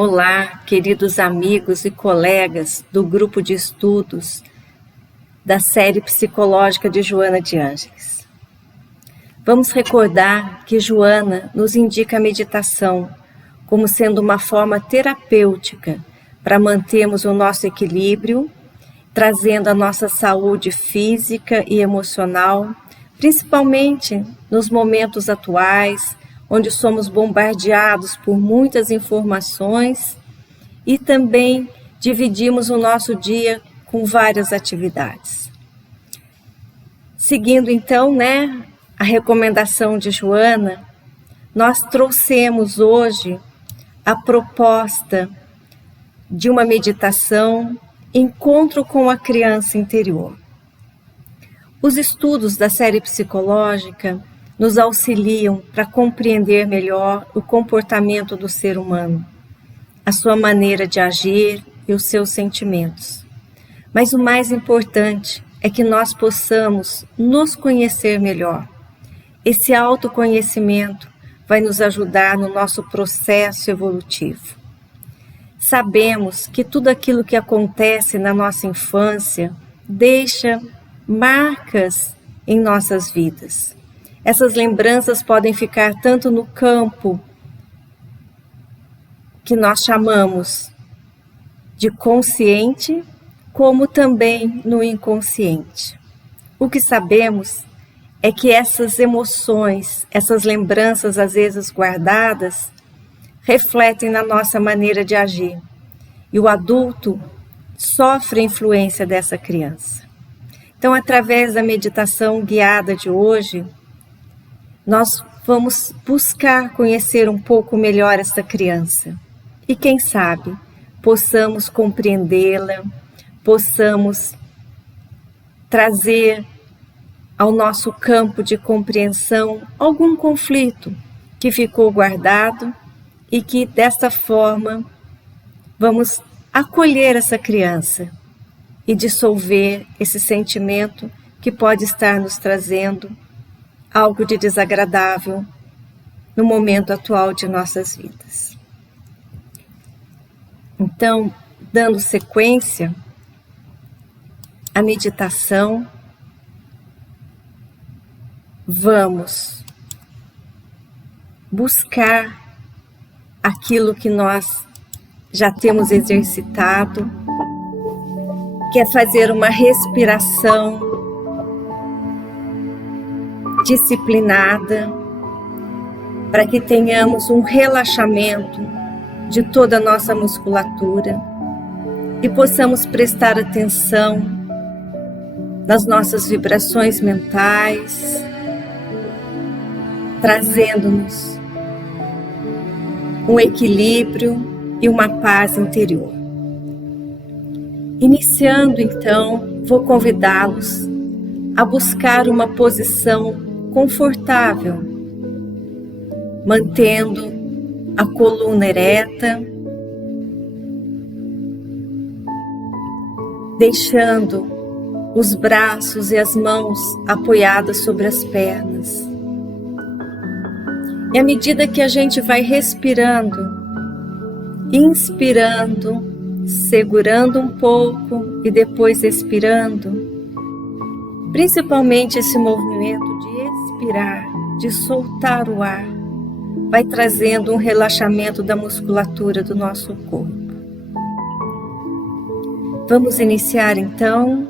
Olá, queridos amigos e colegas do grupo de estudos da série psicológica de Joana de Ângeles. Vamos recordar que Joana nos indica a meditação como sendo uma forma terapêutica para mantermos o nosso equilíbrio, trazendo a nossa saúde física e emocional, principalmente nos momentos atuais, onde somos bombardeados por muitas informações e também dividimos o nosso dia com várias atividades. Seguindo então, a recomendação de Joana, nós trouxemos hoje a proposta de uma meditação, encontro com a criança interior. Os estudos da série psicológica nos auxiliam para compreender melhor o comportamento do ser humano, a sua maneira de agir e os seus sentimentos. Mas o mais importante é que nós possamos nos conhecer melhor. Esse autoconhecimento vai nos ajudar no nosso processo evolutivo. Sabemos que tudo aquilo que acontece na nossa infância deixa marcas em nossas vidas. Essas lembranças podem ficar tanto no campo que nós chamamos de consciente, como também no inconsciente. O que sabemos é que essas emoções, essas lembranças às vezes guardadas, refletem na nossa maneira de agir. E o adulto sofre a influência dessa criança. Então, através da meditação guiada de hoje, nós vamos buscar conhecer um pouco melhor essa criança. E quem sabe, possamos compreendê-la, possamos trazer ao nosso campo de compreensão algum conflito que ficou guardado e que, desta forma, vamos acolher essa criança e dissolver esse sentimento que pode estar nos trazendo algo de desagradável no momento atual de nossas vidas. Então, dando sequência à meditação, vamos buscar aquilo que nós já temos exercitado, que é fazer uma respiração disciplinada, para que tenhamos um relaxamento de toda a nossa musculatura e possamos prestar atenção nas nossas vibrações mentais, trazendo-nos um equilíbrio e uma paz interior. Iniciando então, vou convidá-los a buscar uma posição confortável, mantendo a coluna ereta, deixando os braços e as mãos apoiadas sobre as pernas. E à medida que a gente vai respirando, inspirando, segurando um pouco e depois expirando, principalmente esse movimento de expirar, de soltar o ar, vai trazendo um relaxamento da musculatura do nosso corpo. Vamos iniciar então.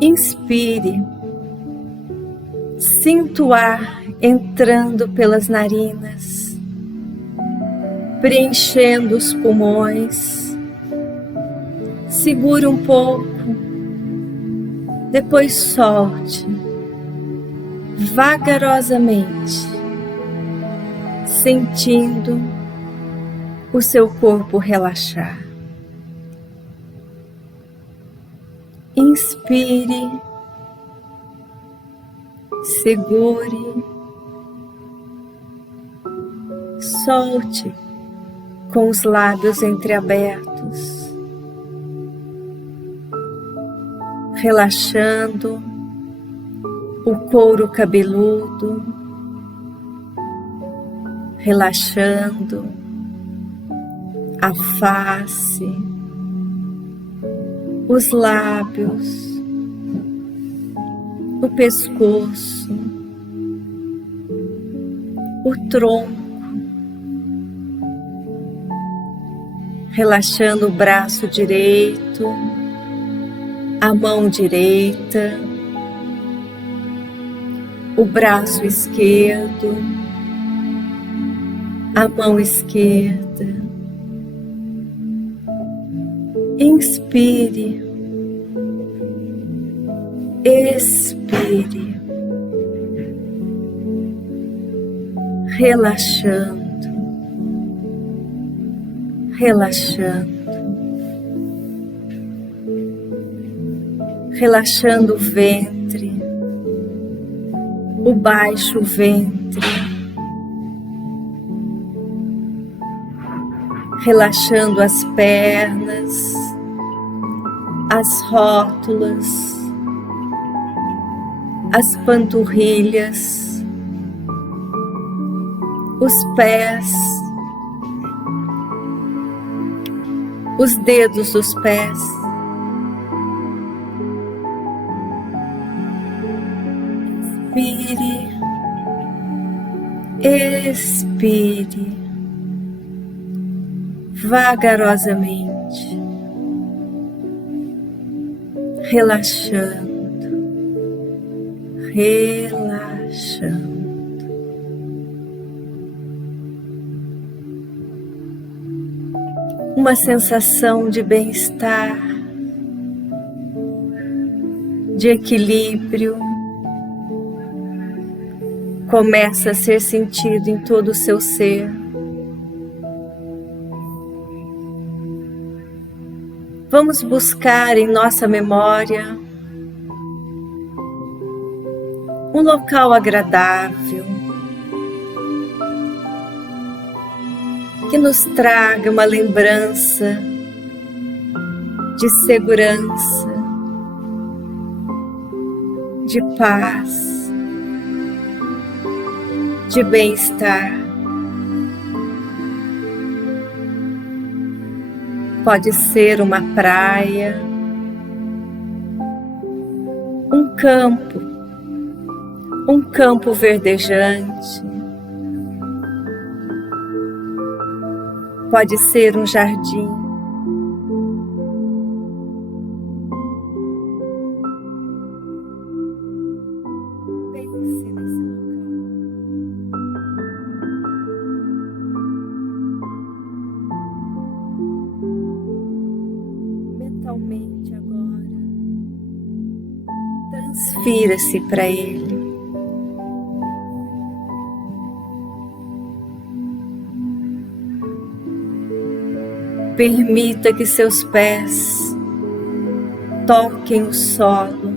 Inspire, sinta o ar entrando pelas narinas, preenchendo os pulmões. Segure um pouco, depois solte, vagarosamente, sentindo o seu corpo relaxar. Inspire, segure, solte com os lábios entreabertos, relaxando o couro cabeludo, relaxando a face, os lábios, o pescoço, o tronco, relaxando o braço direito, a mão direita, o braço esquerdo, a mão esquerda. Inspire, expire, relaxando, relaxando, relaxando o ventre, o baixo ventre, relaxando as pernas, as rótulas, as panturrilhas, os pés, os dedos dos pés. Inspire, expire, vagarosamente, relaxando, relaxando. Uma sensação de bem-estar, de equilíbrio, começa a ser sentido em todo o seu ser. Vamos buscar em nossa memória um local agradável que nos traga uma lembrança de segurança, de paz, de bem-estar. Pode ser uma praia, um campo verdejante. Pode ser um jardim. Pense nesse local. Mentalmente agora, transfira-se para ele. Permita que seus pés toquem o solo.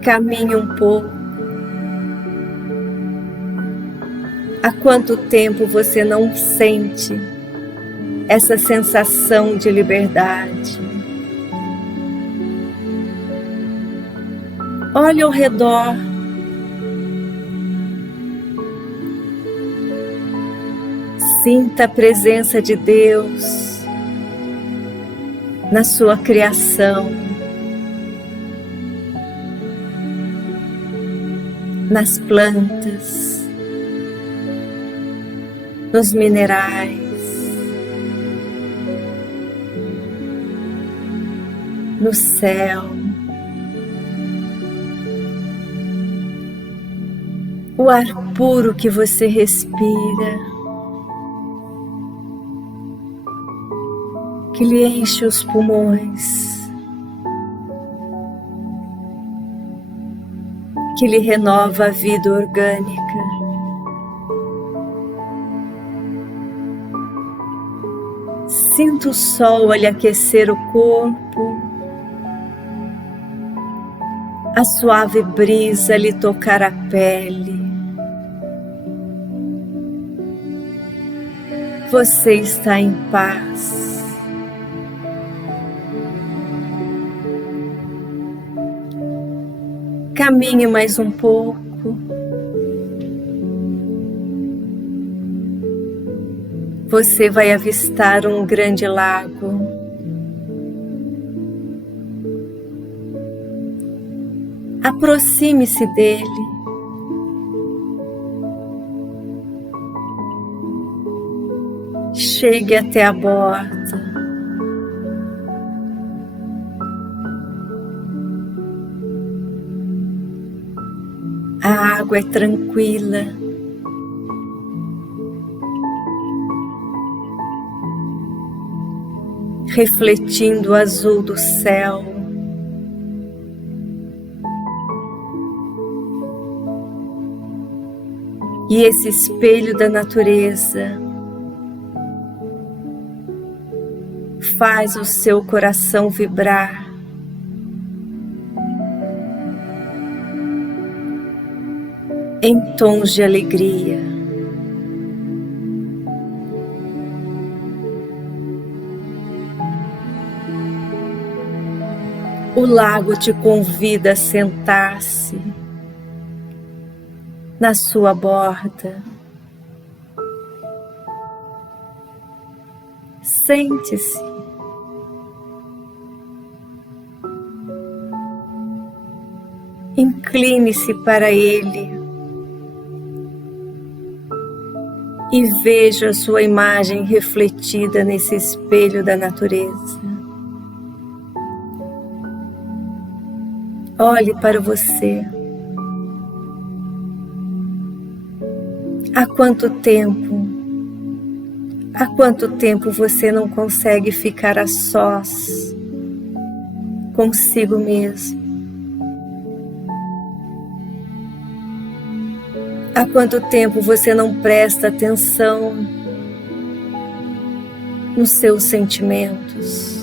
Caminhe um pouco. Há quanto tempo você não sente essa sensação de liberdade? Olhe ao redor. Sinta a presença de Deus na sua criação, nas plantas, nos minerais, no céu. O ar puro que você respira, que lhe enche os pulmões, que lhe renova a vida orgânica. Sinta o sol a lhe aquecer o corpo, a suave brisa a lhe tocar a pele. Você está em paz. Caminhe mais um pouco. você vai avistar um grande lago. Aproxime-se dele. Chegue até a borda. A água é tranquila. Refletindo o azul do céu. E esse espelho da natureza faz o seu coração vibrar. Em tons de alegria. O lago te convida a sentar-se na sua borda. Sente-se. Incline-se para ele e veja a sua imagem refletida nesse espelho da natureza. Olhe para você. Há quanto tempo você não consegue ficar a sós consigo mesmo? Há quanto tempo você não presta atenção nos seus sentimentos?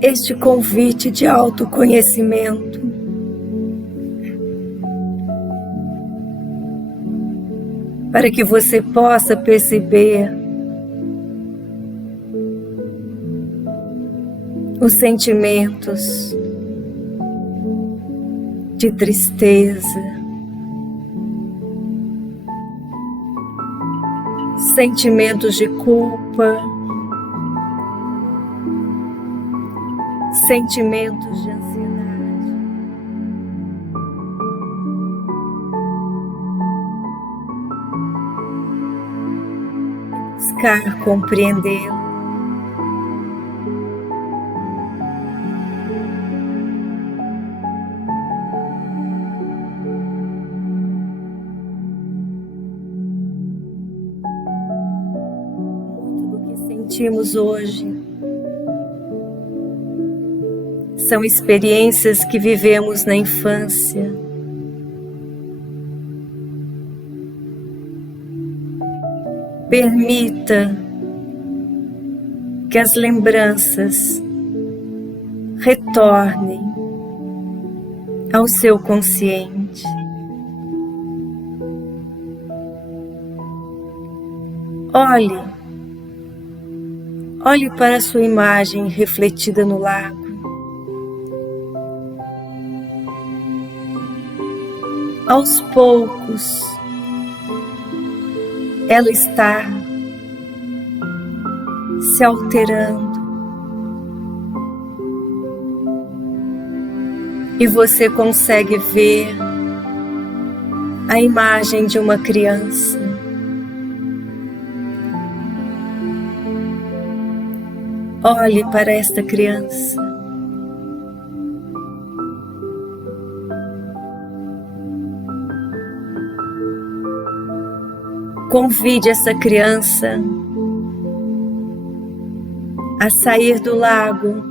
Este convite de autoconhecimento para que você possa perceber os sentimentos de tristeza, sentimentos de culpa, sentimentos de ansiedade. Buscar compreendê-lo. Muito do que sentimos hoje são experiências que vivemos na infância. Permita que as lembranças retornem ao seu consciente. Olhe para a sua imagem refletida no lago. Aos poucos, ela está se alterando e você consegue ver a imagem de uma criança. Olhe para esta criança. Convide essa criança a sair do lago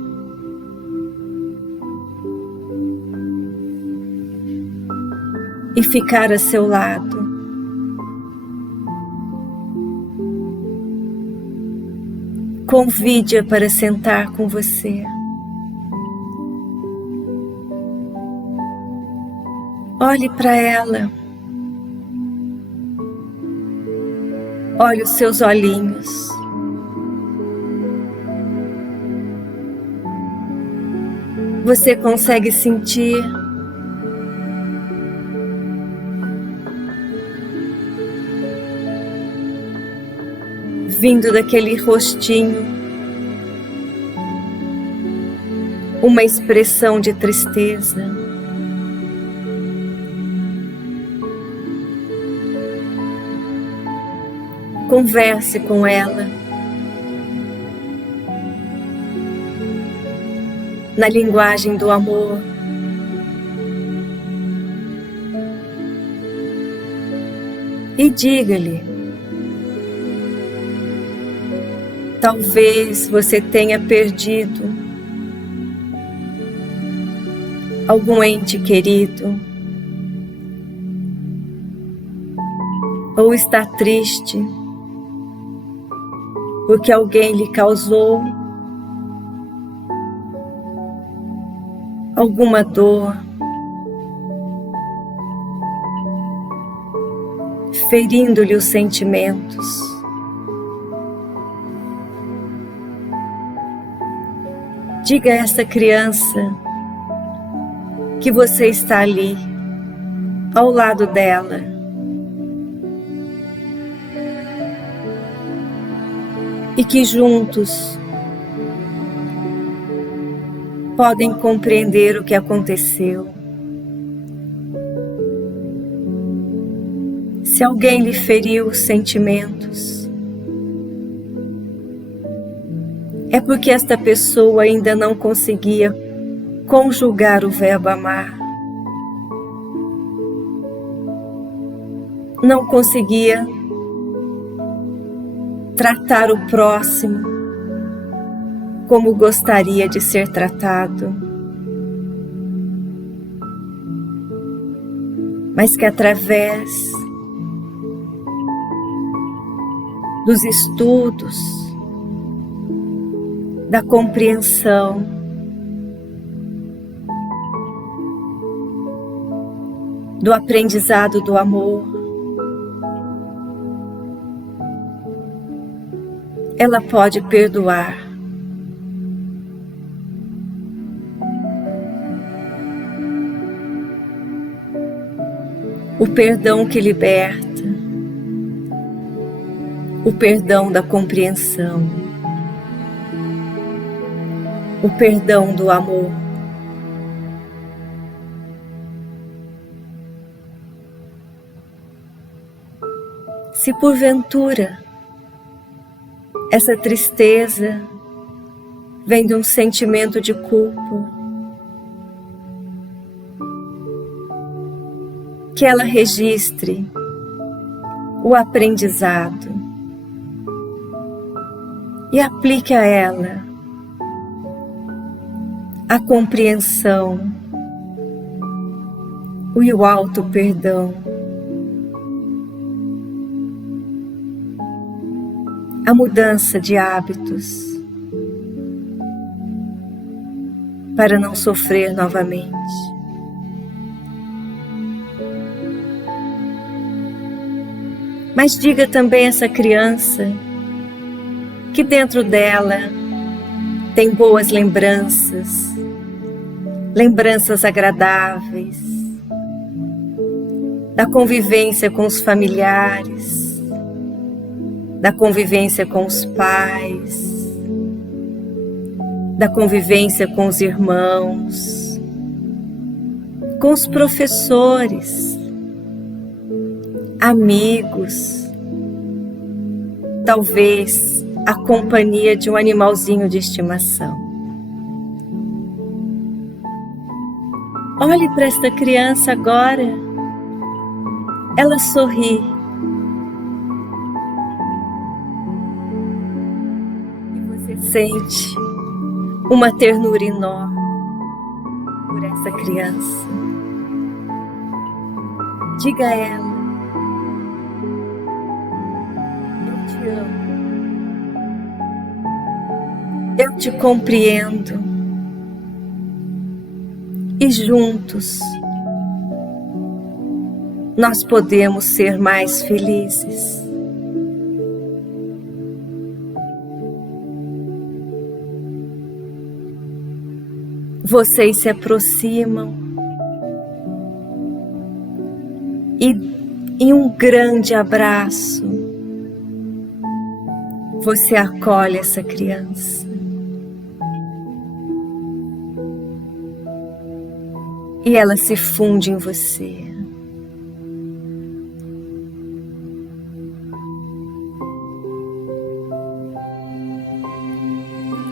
e ficar a seu lado. Convide-a para sentar com você. Olhe para ela. Olhe os seus olhinhos. Você consegue sentir vindo daquele rostinho uma expressão de tristeza. Converse com ela na linguagem do amor. E diga-lhe: talvez você tenha perdido algum ente querido, ou está triste porque alguém lhe causou alguma dor, ferindo-lhe os sentimentos. Diga a essa criança que você está ali, ao lado dela. E que juntos podem compreender o que aconteceu. Se alguém lhe feriu os sentimentos, é porque esta pessoa ainda não conseguia conjugar o verbo amar. Não conseguia tratar o próximo como gostaria de ser tratado, mas que através dos estudos, da compreensão, do aprendizado do amor, ela pode perdoar. O perdão que liberta, o perdão da compreensão, o perdão do amor. Se porventura essa tristeza vem de um sentimento de culpa, que ela registre o aprendizado e aplique a ela a compreensão e o auto-perdão, a mudança de hábitos para não sofrer novamente. Mas diga também a essa criança que dentro dela tem boas lembranças, lembranças agradáveis, da convivência com os familiares, da convivência com os pais, da convivência com os irmãos, com os professores, amigos, talvez a companhia de um animalzinho de estimação. Olhe para esta criança agora, ela sorri. E você sente uma ternura enorme por essa criança. Diga a ela: eu te compreendo, e juntos nós podemos ser mais felizes. vocês se aproximam e em um grande abraço você acolhe essa criança. E ela se funde em você.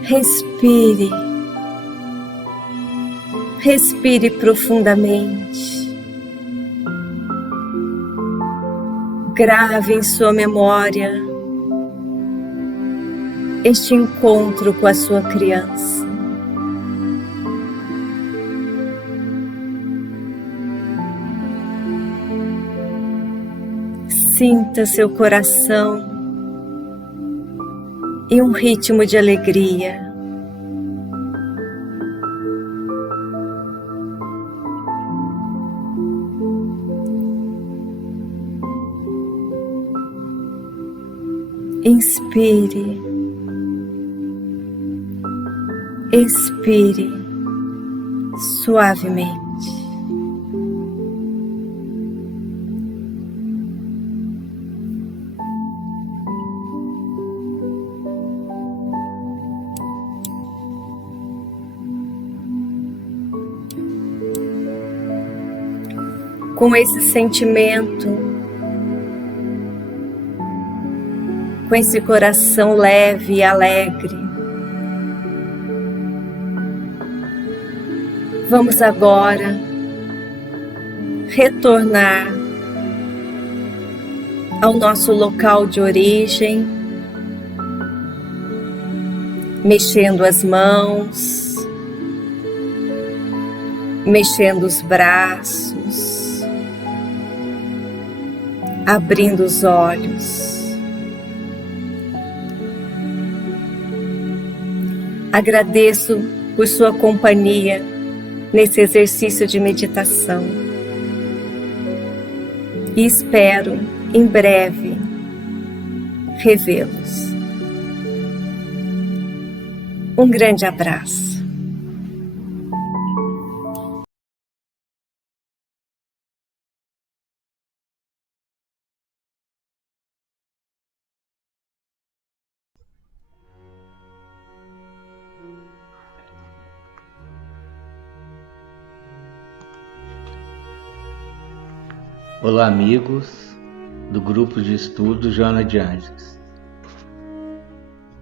Respire. Respire profundamente. Grave em sua memória este encontro com a sua criança. Sinta seu coração em um ritmo de alegria. Inspire, expire suavemente. Com esse sentimento, com esse coração leve e alegre, vamos agora retornar ao nosso local de origem, mexendo as mãos, mexendo os braços, abrindo os olhos. Agradeço por sua companhia nesse exercício de meditação e espero em breve revê-los. Um grande abraço. Olá, amigos do grupo de estudo Joana de Ângeles.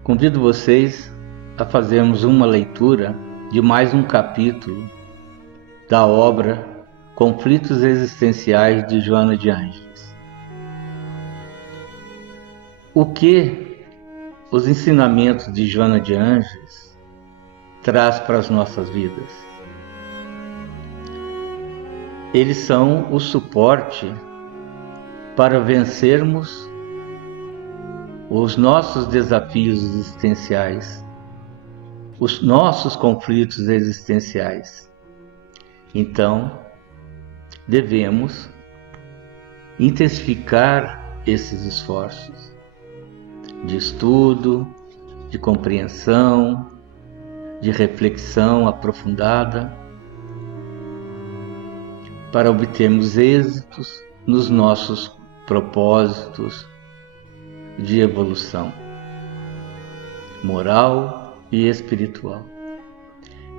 Convido vocês a fazermos uma leitura de mais um capítulo da obra Conflitos Existenciais de Joana de Ângeles. O que os ensinamentos de Joana de Ângeles traz para as nossas vidas? Eles são o suporte para vencermos os nossos desafios existenciais, os nossos conflitos existenciais. Então, devemos intensificar esses esforços de estudo, de compreensão, de reflexão aprofundada, para obtermos êxitos nos nossos propósitos de evolução moral e espiritual.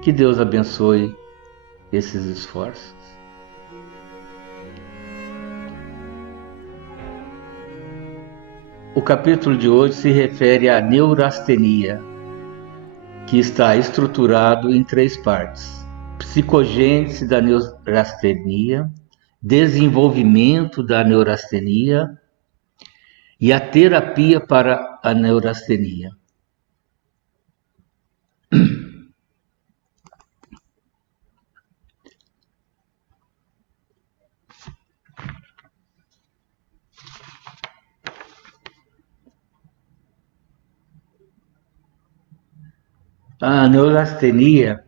Que Deus abençoe esses esforços. O capítulo de hoje se refere à neurastenia, que está estruturado em 3 partes: psicogênese da neurastenia, desenvolvimento da neurastenia e a terapia para a neurastenia. A neurastenia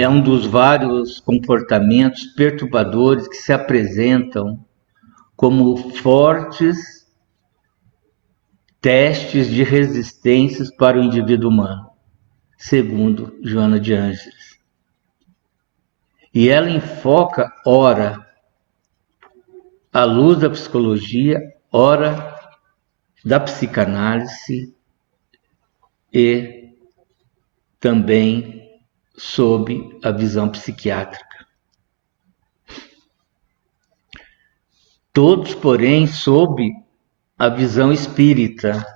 é um dos vários comportamentos perturbadores que se apresentam como fortes testes de resistências para o indivíduo humano, segundo Joana de Ângeles. E ela enfoca, ora, à luz da psicologia, ora da psicanálise e também sob a visão psiquiátrica. Todos, porém, sob a visão espírita,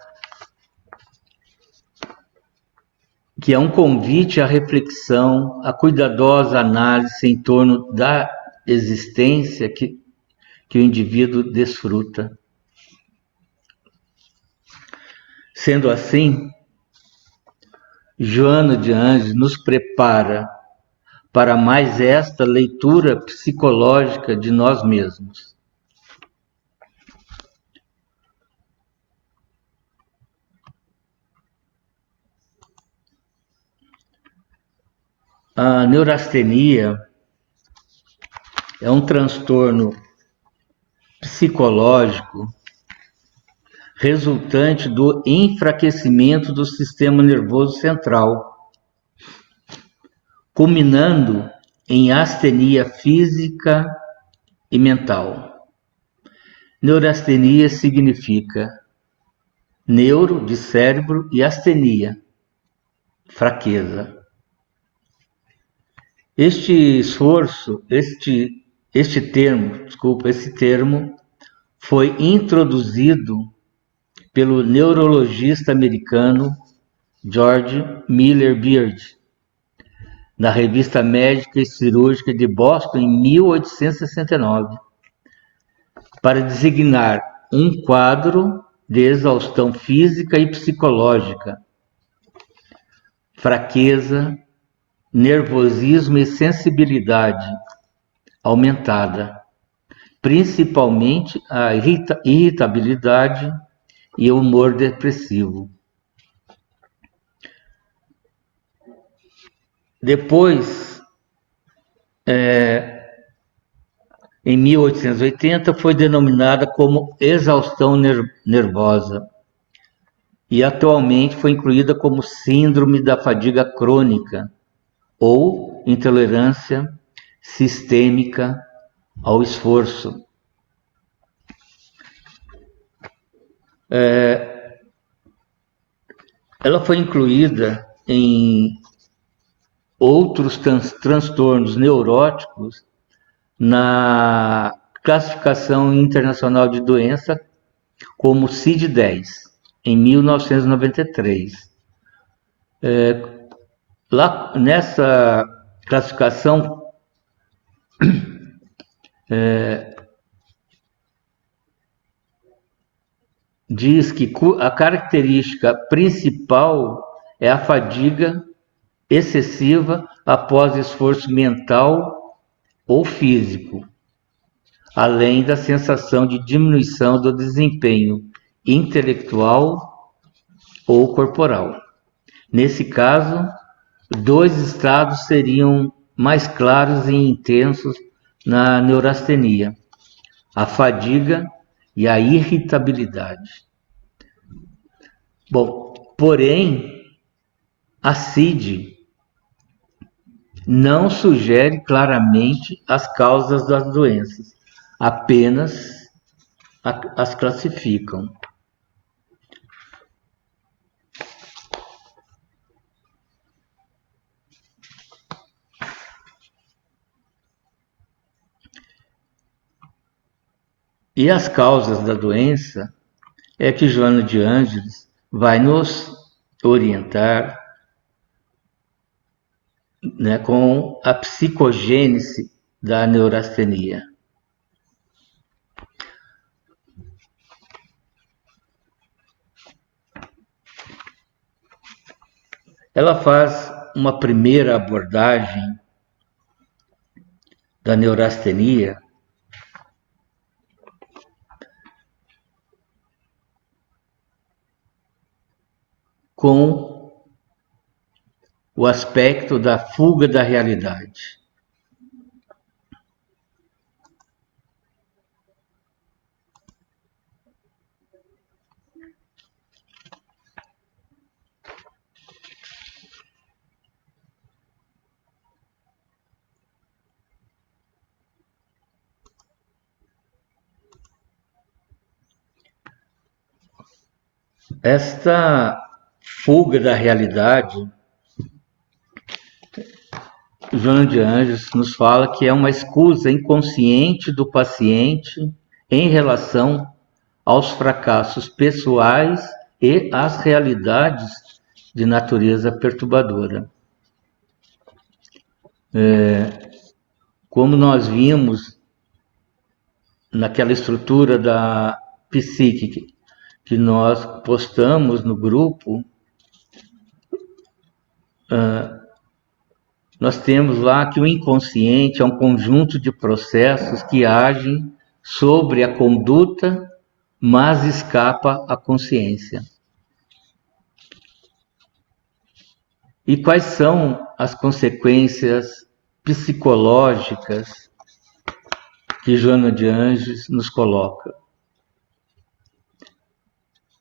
que é um convite à reflexão, à cuidadosa análise em torno da existência que o indivíduo desfruta. Sendo assim, Joana de Ângeles nos prepara para mais esta leitura psicológica de nós mesmos. A neurastenia é um transtorno psicológico resultante do enfraquecimento do sistema nervoso central, culminando em astenia física e mental. Neurastenia significa neuro, de cérebro, e astenia, fraqueza. Esse termo foi introduzido pelo neurologista americano George Miller Beard, na Revista Médica e Cirúrgica de Boston em 1869, para designar um quadro de exaustão física e psicológica, fraqueza, nervosismo e sensibilidade aumentada, principalmente a irritabilidade e o humor depressivo. Depois, em 1880, foi denominada como exaustão nervosa e atualmente foi incluída como síndrome da fadiga crônica ou intolerância sistêmica ao esforço. Ela foi incluída em outros transtornos neuróticos na Classificação Internacional de Doença como CID-10, em 1993. Lá nessa classificação, diz que a característica principal é a fadiga excessiva após esforço mental ou físico, além da sensação de diminuição do desempenho intelectual ou corporal. Nesse caso, dois estados seriam mais claros e intensos na neurastenia: a fadiga e a irritabilidade. Bom, porém, a CID não sugere claramente as causas das doenças, apenas as classificam. E as causas da doença é que Joana de Ângeles vai nos orientar, né, com a psicogênese da neurastenia. Ela faz uma primeira abordagem da neurastenia com o aspecto da fuga da realidade. Esta fuga da realidade, Joana de Anjos nos fala que é uma escusa inconsciente do paciente em relação aos fracassos pessoais e às realidades de natureza perturbadora. Como nós vimos naquela estrutura da psique que nós postamos no grupo, nós temos lá que o inconsciente é um conjunto de processos que agem sobre a conduta, mas escapa à consciência. E quais são as consequências psicológicas que Joana de Anjos nos coloca?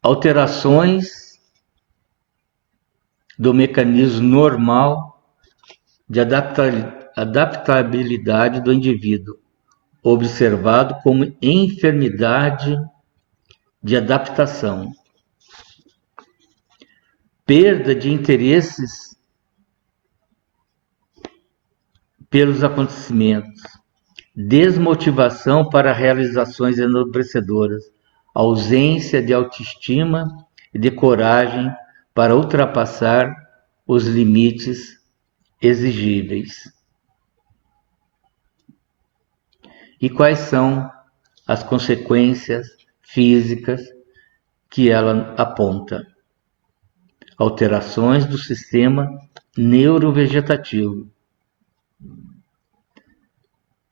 Alterações do mecanismo normal de adaptabilidade do indivíduo, observado como enfermidade de adaptação. Perda de interesses pelos acontecimentos, desmotivação para realizações enobrecedoras, ausência de autoestima e de coragem para ultrapassar os limites exigíveis. E quais são as consequências físicas que ela aponta? Alterações do sistema neurovegetativo,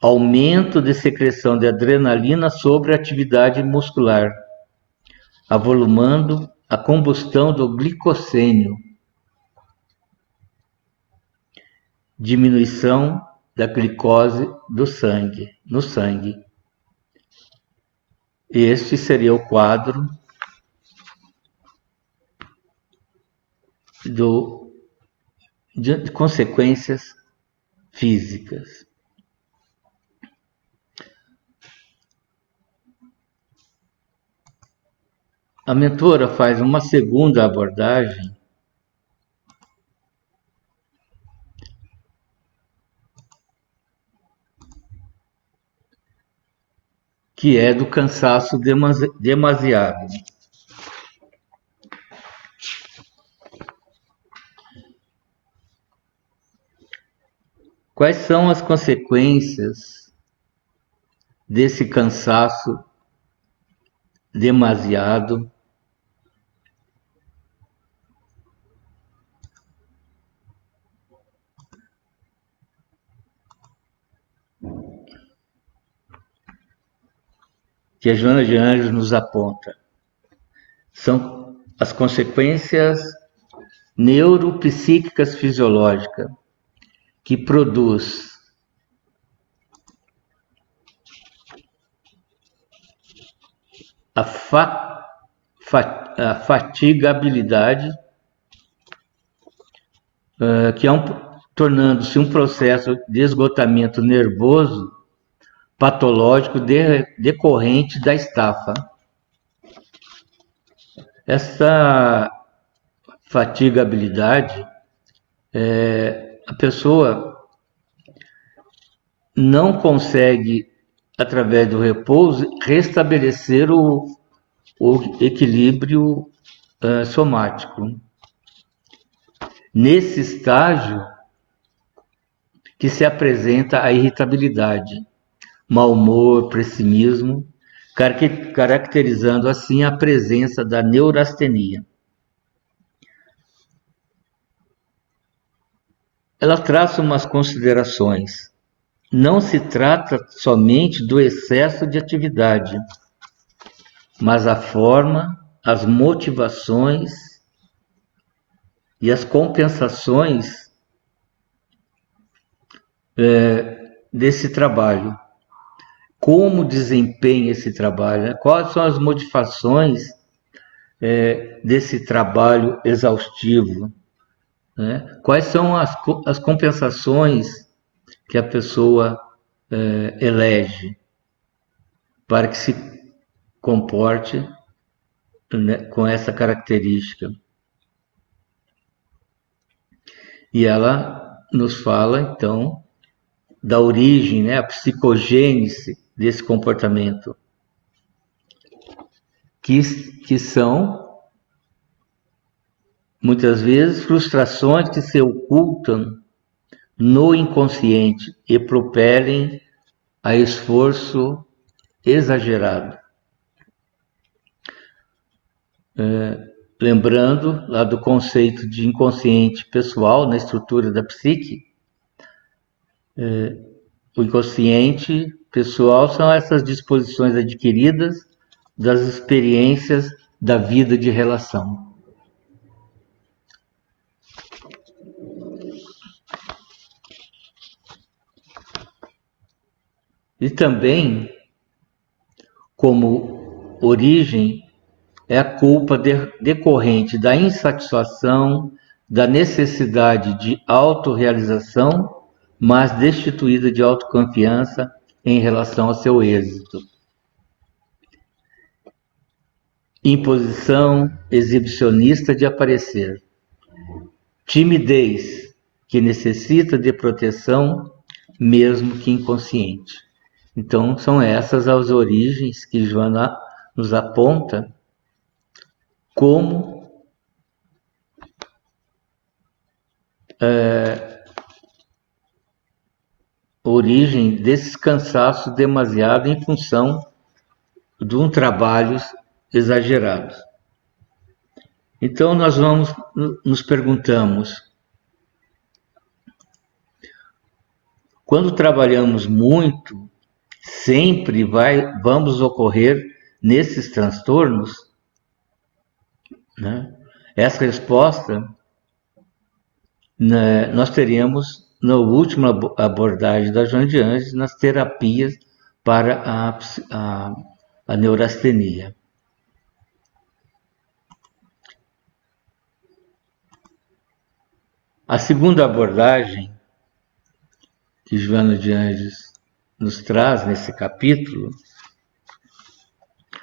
aumento de secreção de adrenalina sobre a atividade muscular, avolumando a combustão do glicogênio, diminuição da glicose no sangue. Este seria o quadro de consequências físicas. A mentora faz uma segunda abordagem que é do cansaço demasiado. Quais são as consequências desse cansaço demasiado? Que a Joana de Anjos nos aponta. São as consequências neuropsíquicas fisiológicas que produz a fatigabilidade, que é tornando-se um processo de esgotamento nervoso patológico decorrente da estafa. Essa fatigabilidade, a pessoa não consegue, através do repouso, restabelecer o equilíbrio somático. Nesse estágio que se apresenta a irritabilidade, mau humor, pessimismo, caracterizando assim a presença da neurastenia. Ela traça umas considerações. Não se trata somente do excesso de atividade, mas a forma, as motivações e as compensações desse trabalho. Como desempenha esse trabalho? Quais são as motivações desse trabalho exaustivo? Quais são as compensações que a pessoa elege para que se comporte né, com essa característica. E ela nos fala, então, da origem, né, a psicogênese desse comportamento, que são, muitas vezes, frustrações que se ocultam no inconsciente e propelem a esforço exagerado. Lembrando lá do conceito de inconsciente pessoal na estrutura da psique, o inconsciente pessoal são essas disposições adquiridas das experiências da vida de relação. E também, como origem, é a culpa decorrente da insatisfação, da necessidade de autorrealização, mas destituída de autoconfiança em relação ao seu êxito. Imposição exibicionista de aparecer. Timidez, que necessita de proteção, mesmo que inconsciente. Então, são essas as origens que Joana nos aponta como origem desses cansaços demasiado em função de um trabalhos exagerados. Então, nós nos perguntamos, quando trabalhamos muito, sempre vamos ocorrer nesses transtornos? Né? Essa resposta, né, nós teríamos na última abordagem da Joana de Ângeles, nas terapias para a neurastenia. A segunda abordagem que Joana de Ângeles nos traz nesse capítulo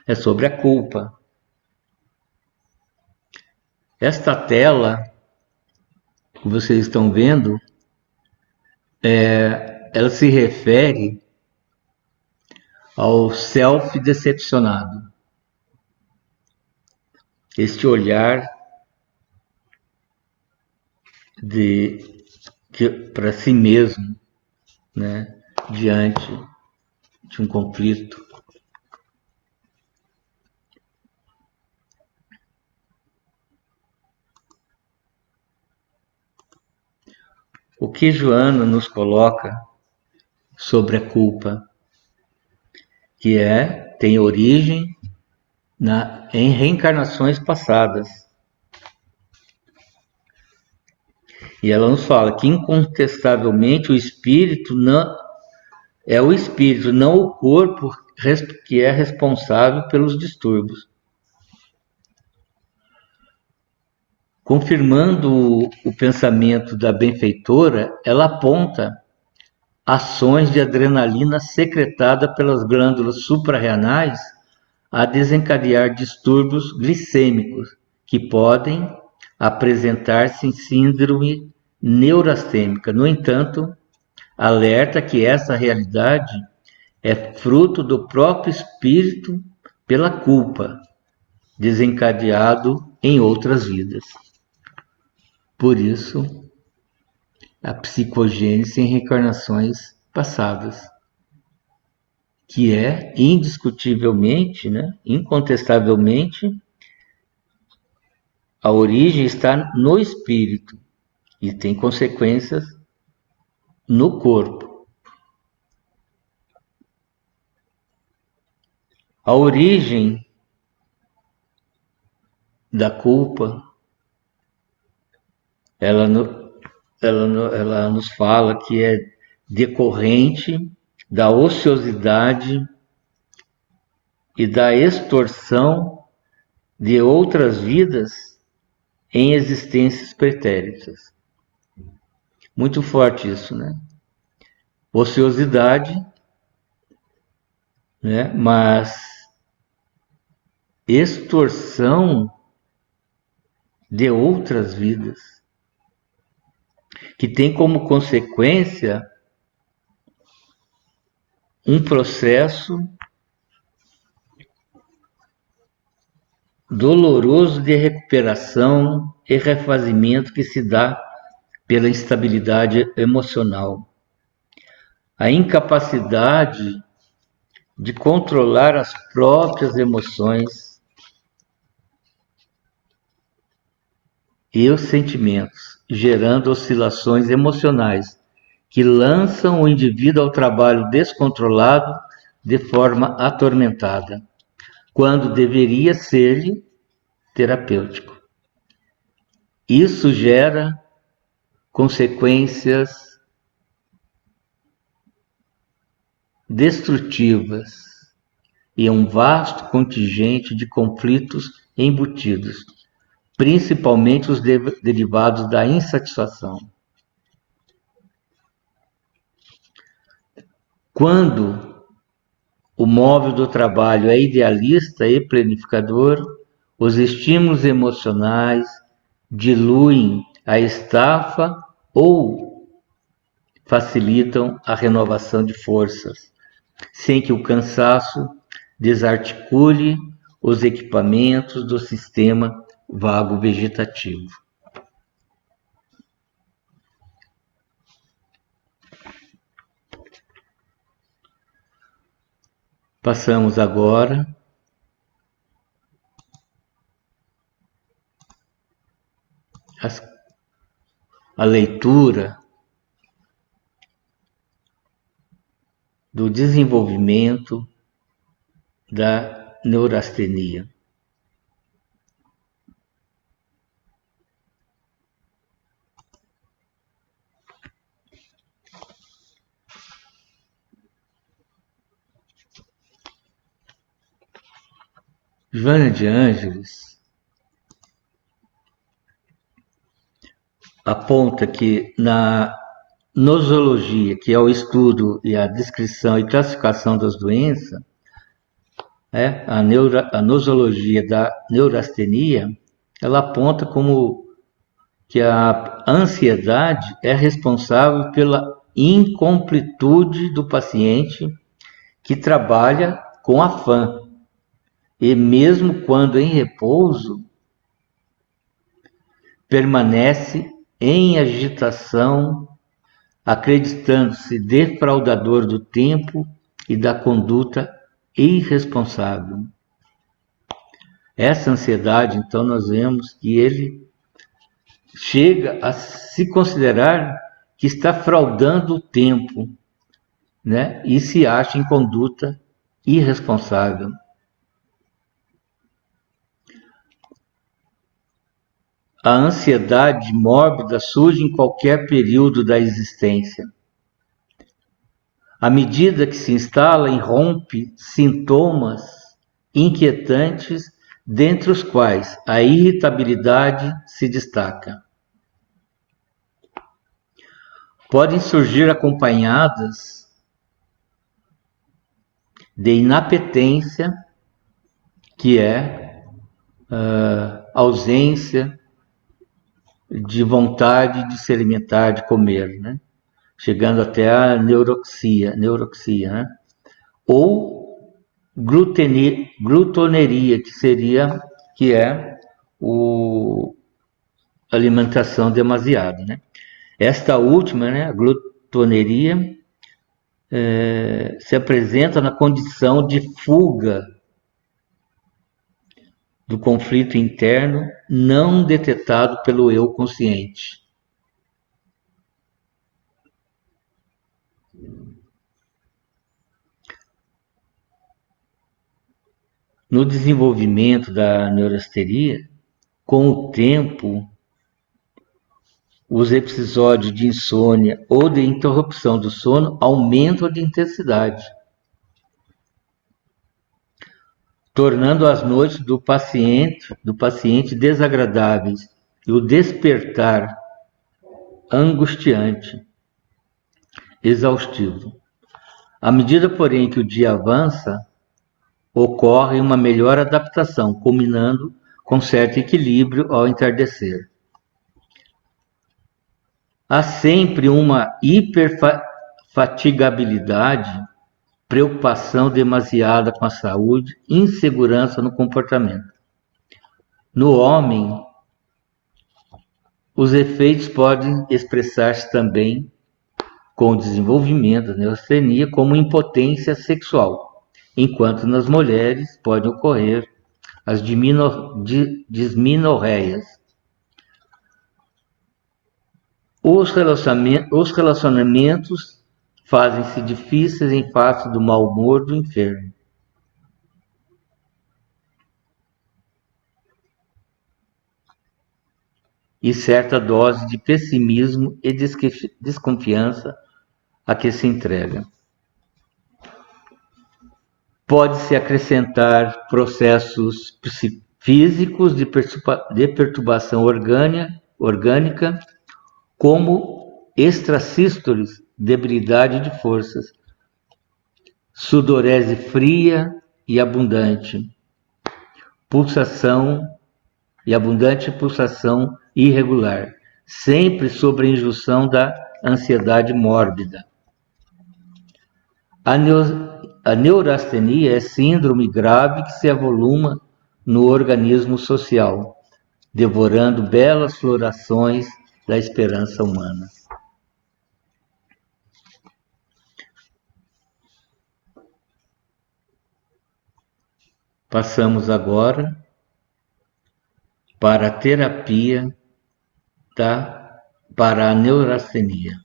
é sobre a culpa. Esta tela que vocês estão vendo, ela se refere ao self decepcionado. Este olhar para si mesmo, né, diante de um conflito. O que Joana nos coloca sobre a culpa, que tem origem em reencarnações passadas. E ela nos fala que incontestavelmente o espírito é o espírito, não o corpo, que é responsável pelos distúrbios. Confirmando o pensamento da benfeitora, ela aponta ações de adrenalina secretada pelas glândulas suprarrenais a desencadear distúrbios glicêmicos que podem apresentar-se em síndrome neurastêmica. No entanto, alerta que essa realidade é fruto do próprio espírito pela culpa, desencadeado em outras vidas. Por isso, a psicogênese em reencarnações passadas, que é indiscutivelmente, né, incontestavelmente, a origem está no espírito e tem consequências no corpo. A origem da culpa, ela nos fala que é decorrente da ociosidade e da extorsão de outras vidas em existências pretéritas. Muito forte isso, né? Ociosidade, né? Mas extorsão de outras vidas, que tem como consequência um processo doloroso de recuperação e refazimento que se dá pela instabilidade emocional. A incapacidade de controlar as próprias emoções e os sentimentos, gerando oscilações emocionais que lançam o indivíduo ao trabalho descontrolado de forma atormentada, quando deveria ser-lhe terapêutico. Isso gera consequências destrutivas e um vasto contingente de conflitos embutidos, principalmente os derivados da insatisfação. Quando o móvel do trabalho é idealista e planificador, os estímulos emocionais diluem a estafa ou facilitam a renovação de forças, sem que o cansaço desarticule os equipamentos do sistema vago vegetativo. Passamos agora a leitura do desenvolvimento da neurastenia. Joana de Ângeles aponta que na nosologia, que é o estudo e a descrição e classificação das doenças, a nosologia da neurastenia, ela aponta como que a ansiedade é responsável pela incompletude do paciente que trabalha com afã, e mesmo quando em repouso, permanece em agitação, acreditando-se defraudador do tempo e da conduta irresponsável. Essa ansiedade, então, nós vemos que ele chega a se considerar que está fraudando o tempo, né? E se acha em conduta irresponsável. A ansiedade mórbida surge em qualquer período da existência. À medida que se instala, irrompe sintomas inquietantes, dentre os quais a irritabilidade se destaca. Podem surgir acompanhadas de inapetência, que é ausência de vontade de se alimentar, de comer, né? Chegando até a neuroxia, né? Ou glutoneria, que é a alimentação demasiada, né? Esta última, né, a glutoneria, se apresenta na condição de fuga do conflito interno não detetado pelo eu consciente. No desenvolvimento da neurastenia, com o tempo, os episódios de insônia ou de interrupção do sono aumentam de intensidade, tornando as noites do paciente desagradáveis e o despertar angustiante, exaustivo. À medida, porém, que o dia avança, ocorre uma melhor adaptação, culminando com certo equilíbrio ao entardecer. Há sempre uma hiperfatigabilidade, preocupação demasiada com a saúde, insegurança no comportamento. No homem, os efeitos podem expressar-se também com o desenvolvimento da neurastenia como impotência sexual, enquanto nas mulheres podem ocorrer as disminorreias. Os relacionamentos fazem-se difíceis em face do mau humor do enfermo. E certa dose de pessimismo e desconfiança a que se entrega. Pode-se acrescentar processos físicos de perturbação orgânica, como extrasístoles, debilidade de forças, sudorese fria e abundante, abundante pulsação irregular, sempre sob a injunção da ansiedade mórbida. A neurastenia é síndrome grave que se avoluma no organismo social, devorando belas florações da esperança humana. Passamos agora para a terapia para a neurastenia.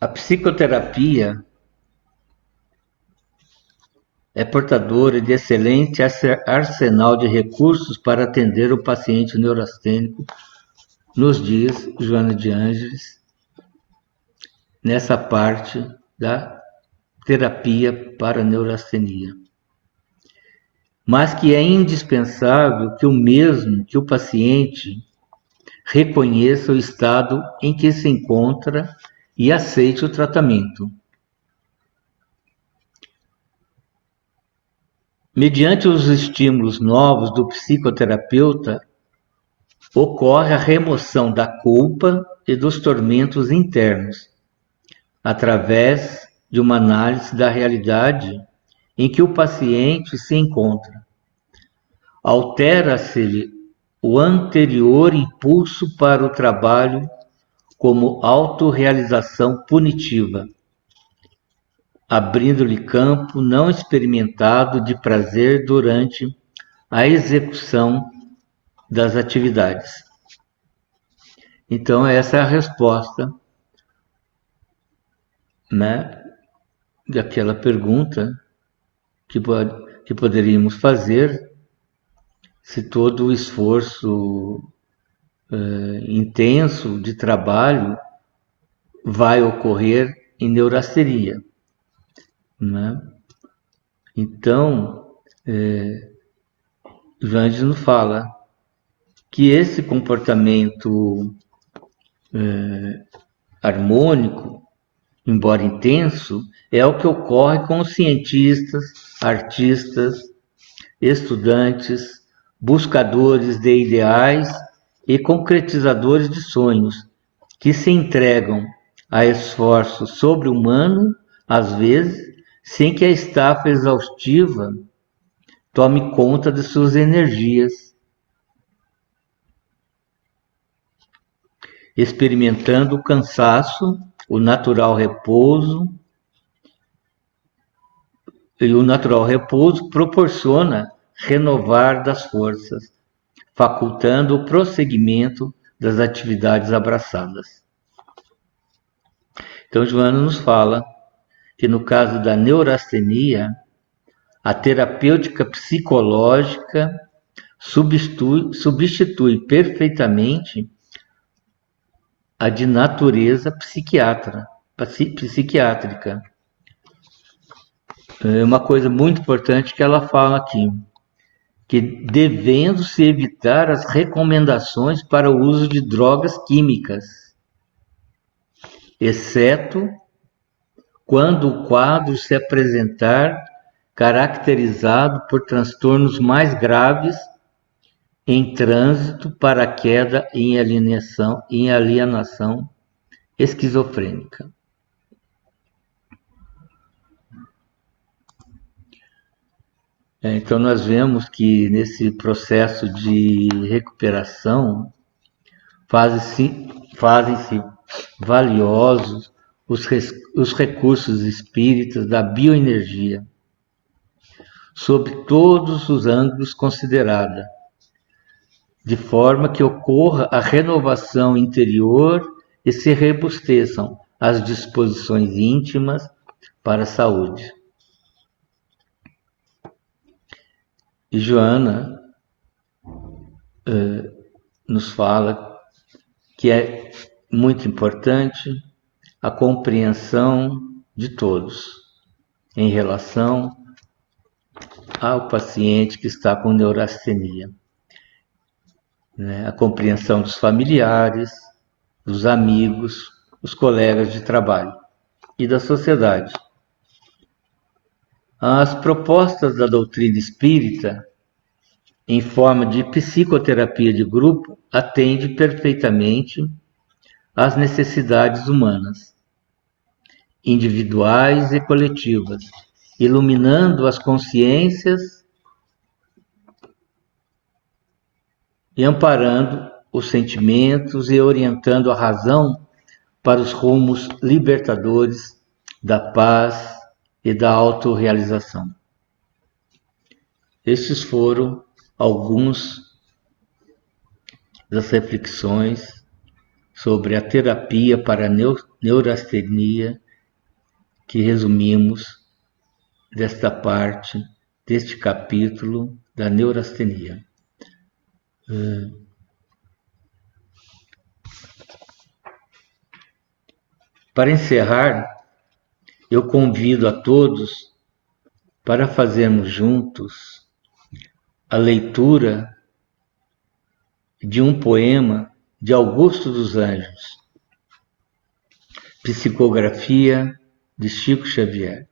A psicoterapia é portadora de excelente arsenal de recursos para atender o paciente neurastênico nos dias Joana de Ângeles, nessa parte da terapia para a neurastenia. Mas que é indispensável que o paciente reconheça o estado em que se encontra e aceite o tratamento. Mediante os estímulos novos do psicoterapeuta, ocorre a remoção da culpa e dos tormentos internos, através de uma análise da realidade em que o paciente se encontra. Altera-se-lhe o anterior impulso para o trabalho como autorrealização punitiva, abrindo-lhe campo não experimentado de prazer durante a execução das atividades. Então, essa é a resposta, daquela pergunta que poderíamos fazer se todo o esforço intenso de trabalho vai ocorrer em neurastenia. Então, Jandes nos fala que esse comportamento harmônico, embora intenso, é o que ocorre com os cientistas, artistas, estudantes, buscadores de ideais e concretizadores de sonhos, que se entregam a esforço sobre-humano, às vezes, sem que a estafa exaustiva tome conta de suas energias, experimentando o cansaço, o natural repouso, e o natural repouso proporciona renovar das forças, facultando o prosseguimento das atividades abraçadas. Então, Joana nos fala que no caso da neurastenia, a terapêutica psicológica substitui perfeitamente a de natureza psiquiátrica. É uma coisa muito importante que ela fala aqui, que devendo-se evitar as recomendações para o uso de drogas químicas, exceto quando o quadro se apresentar caracterizado por transtornos mais graves em trânsito para a queda em alienação esquizofrênica. Então, nós vemos que nesse processo de recuperação fazem-se valiosos os recursos espíritas da bioenergia, sob todos os ângulos considerada, de forma que ocorra a renovação interior e se rebusteçam as disposições íntimas para a saúde. E Joana nos fala que é muito importante a compreensão de todos em relação ao paciente que está com neurastenia. A compreensão dos familiares, dos amigos, dos colegas de trabalho e da sociedade. As propostas da doutrina espírita, em forma de psicoterapia de grupo, atende perfeitamente às necessidades humanas, individuais e coletivas, iluminando as consciências e amparando os sentimentos e orientando a razão para os rumos libertadores da paz e da autorrealização. Estes foram alguns das reflexões sobre a terapia para a neurastenia que resumimos desta parte, deste capítulo da neurastenia. Para encerrar, eu convido a todos para fazermos juntos a leitura de um poema de Augusto dos Anjos, Psicografia de Chico Xavier.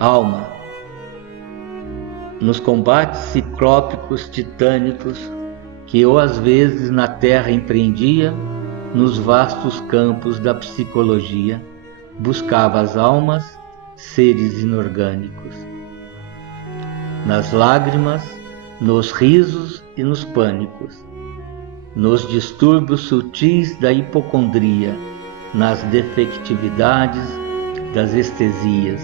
Alma, nos combates ciclópicos titânicos que eu às vezes na terra empreendia, nos vastos campos da psicologia, buscava as almas, seres inorgânicos. Nas lágrimas, nos risos e nos pânicos, nos distúrbios sutis da hipocondria, nas defectividades das estesias,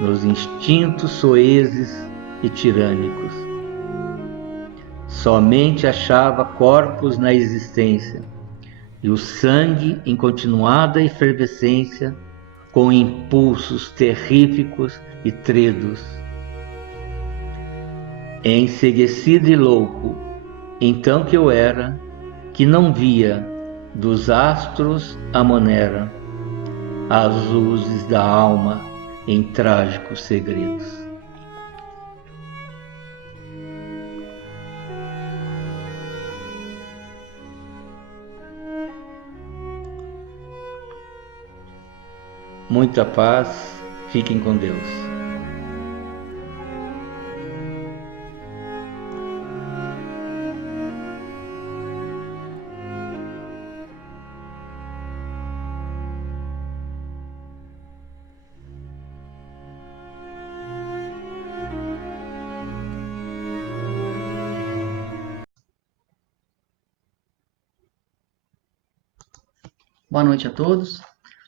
nos instintos soezes e tirânicos. Somente achava corpos na existência, e o sangue em continuada efervescência, com impulsos terríficos e tredos. Enceguecido e louco, então que eu era, que não via dos astros a manera, as luzes da alma em trágicos segredos. Muita paz, fiquem com Deus. Boa noite a todos.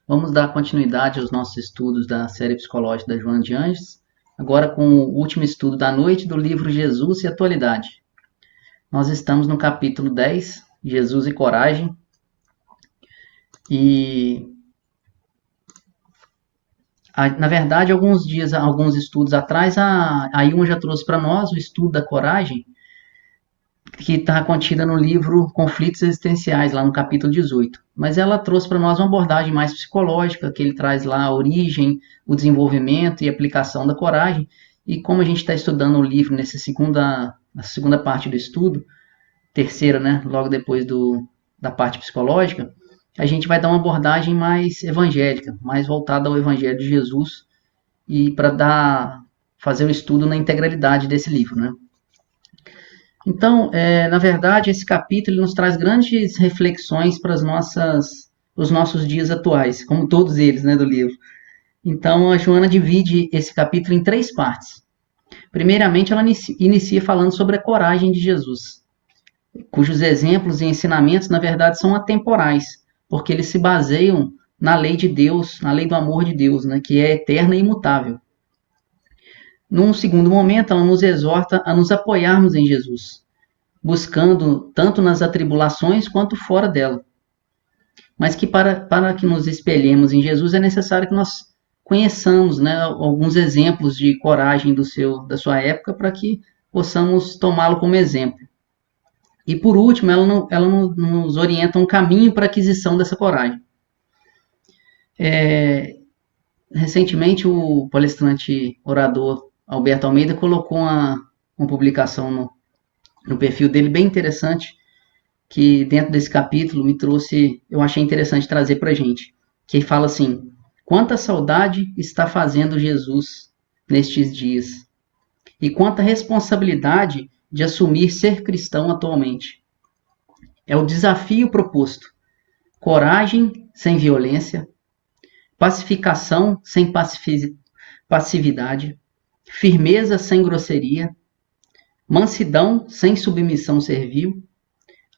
Vamos dar continuidade aos nossos estudos da série psicológica da Joana de Anjos, agora com o último estudo da noite do livro Jesus e Atualidade. Nós estamos no capítulo 10, Jesus e Coragem. E, na verdade, alguns estudos atrás, a Ilma já trouxe para nós o estudo da coragem, que está contida no livro Conflitos Existenciais, lá no capítulo 18. Mas ela trouxe para nós uma abordagem mais psicológica, que ele traz lá a origem, o desenvolvimento e aplicação da coragem. E como a gente está estudando o livro na segunda parte do estudo, terceira, né, logo depois da parte psicológica, a gente vai dar uma abordagem mais evangélica, mais voltada ao Evangelho de Jesus, e para fazer o estudo na integralidade desse livro, né? Então, na verdade, esse capítulo ele nos traz grandes reflexões para os nossos dias atuais, como todos eles, né, do livro. Então, a Joana divide esse capítulo em 3 partes. Primeiramente, ela inicia falando sobre a coragem de Jesus, cujos exemplos e ensinamentos, na verdade, são atemporais, porque eles se baseiam na lei de Deus, na lei do amor de Deus, né, que é eterna e imutável. Num segundo momento, ela nos exorta a nos apoiarmos em Jesus, buscando tanto nas atribulações quanto fora dela. Mas que para que nos espelhemos em Jesus é necessário que nós conheçamos, né, alguns exemplos de coragem da sua época para que possamos tomá-lo como exemplo. E por último, ela nos orienta um caminho para a aquisição dessa coragem. Recentemente, o palestrante orador Alberto Almeida colocou uma publicação no perfil dele bem interessante, que dentro desse capítulo eu achei interessante trazer para a gente, que ele fala assim: quanta saudade está fazendo Jesus nestes dias, e quanta responsabilidade de assumir ser cristão atualmente. É o desafio proposto: coragem sem violência, pacificação sem passividade, firmeza sem grosseria, mansidão sem submissão servil,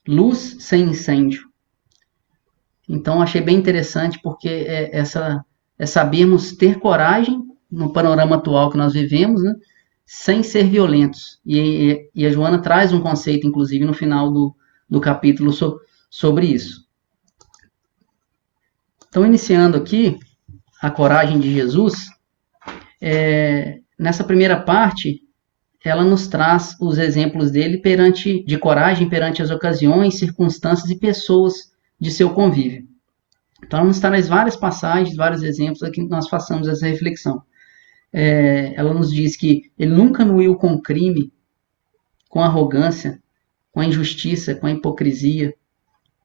luz sem incêndio. Então, achei bem interessante, porque é sabermos ter coragem no panorama atual que nós vivemos, né, sem ser violentos. E a Joana traz um conceito, inclusive, no final do capítulo sobre isso. Então, iniciando aqui a coragem de Jesus, nessa primeira parte, ela nos traz os exemplos dele de coragem perante as ocasiões, circunstâncias e pessoas de seu convívio. Então, ela nos traz várias passagens, vários exemplos aqui que nós façamos essa reflexão. Ela nos diz que ele nunca anuiu com o crime, com a arrogância, com a injustiça, com a hipocrisia,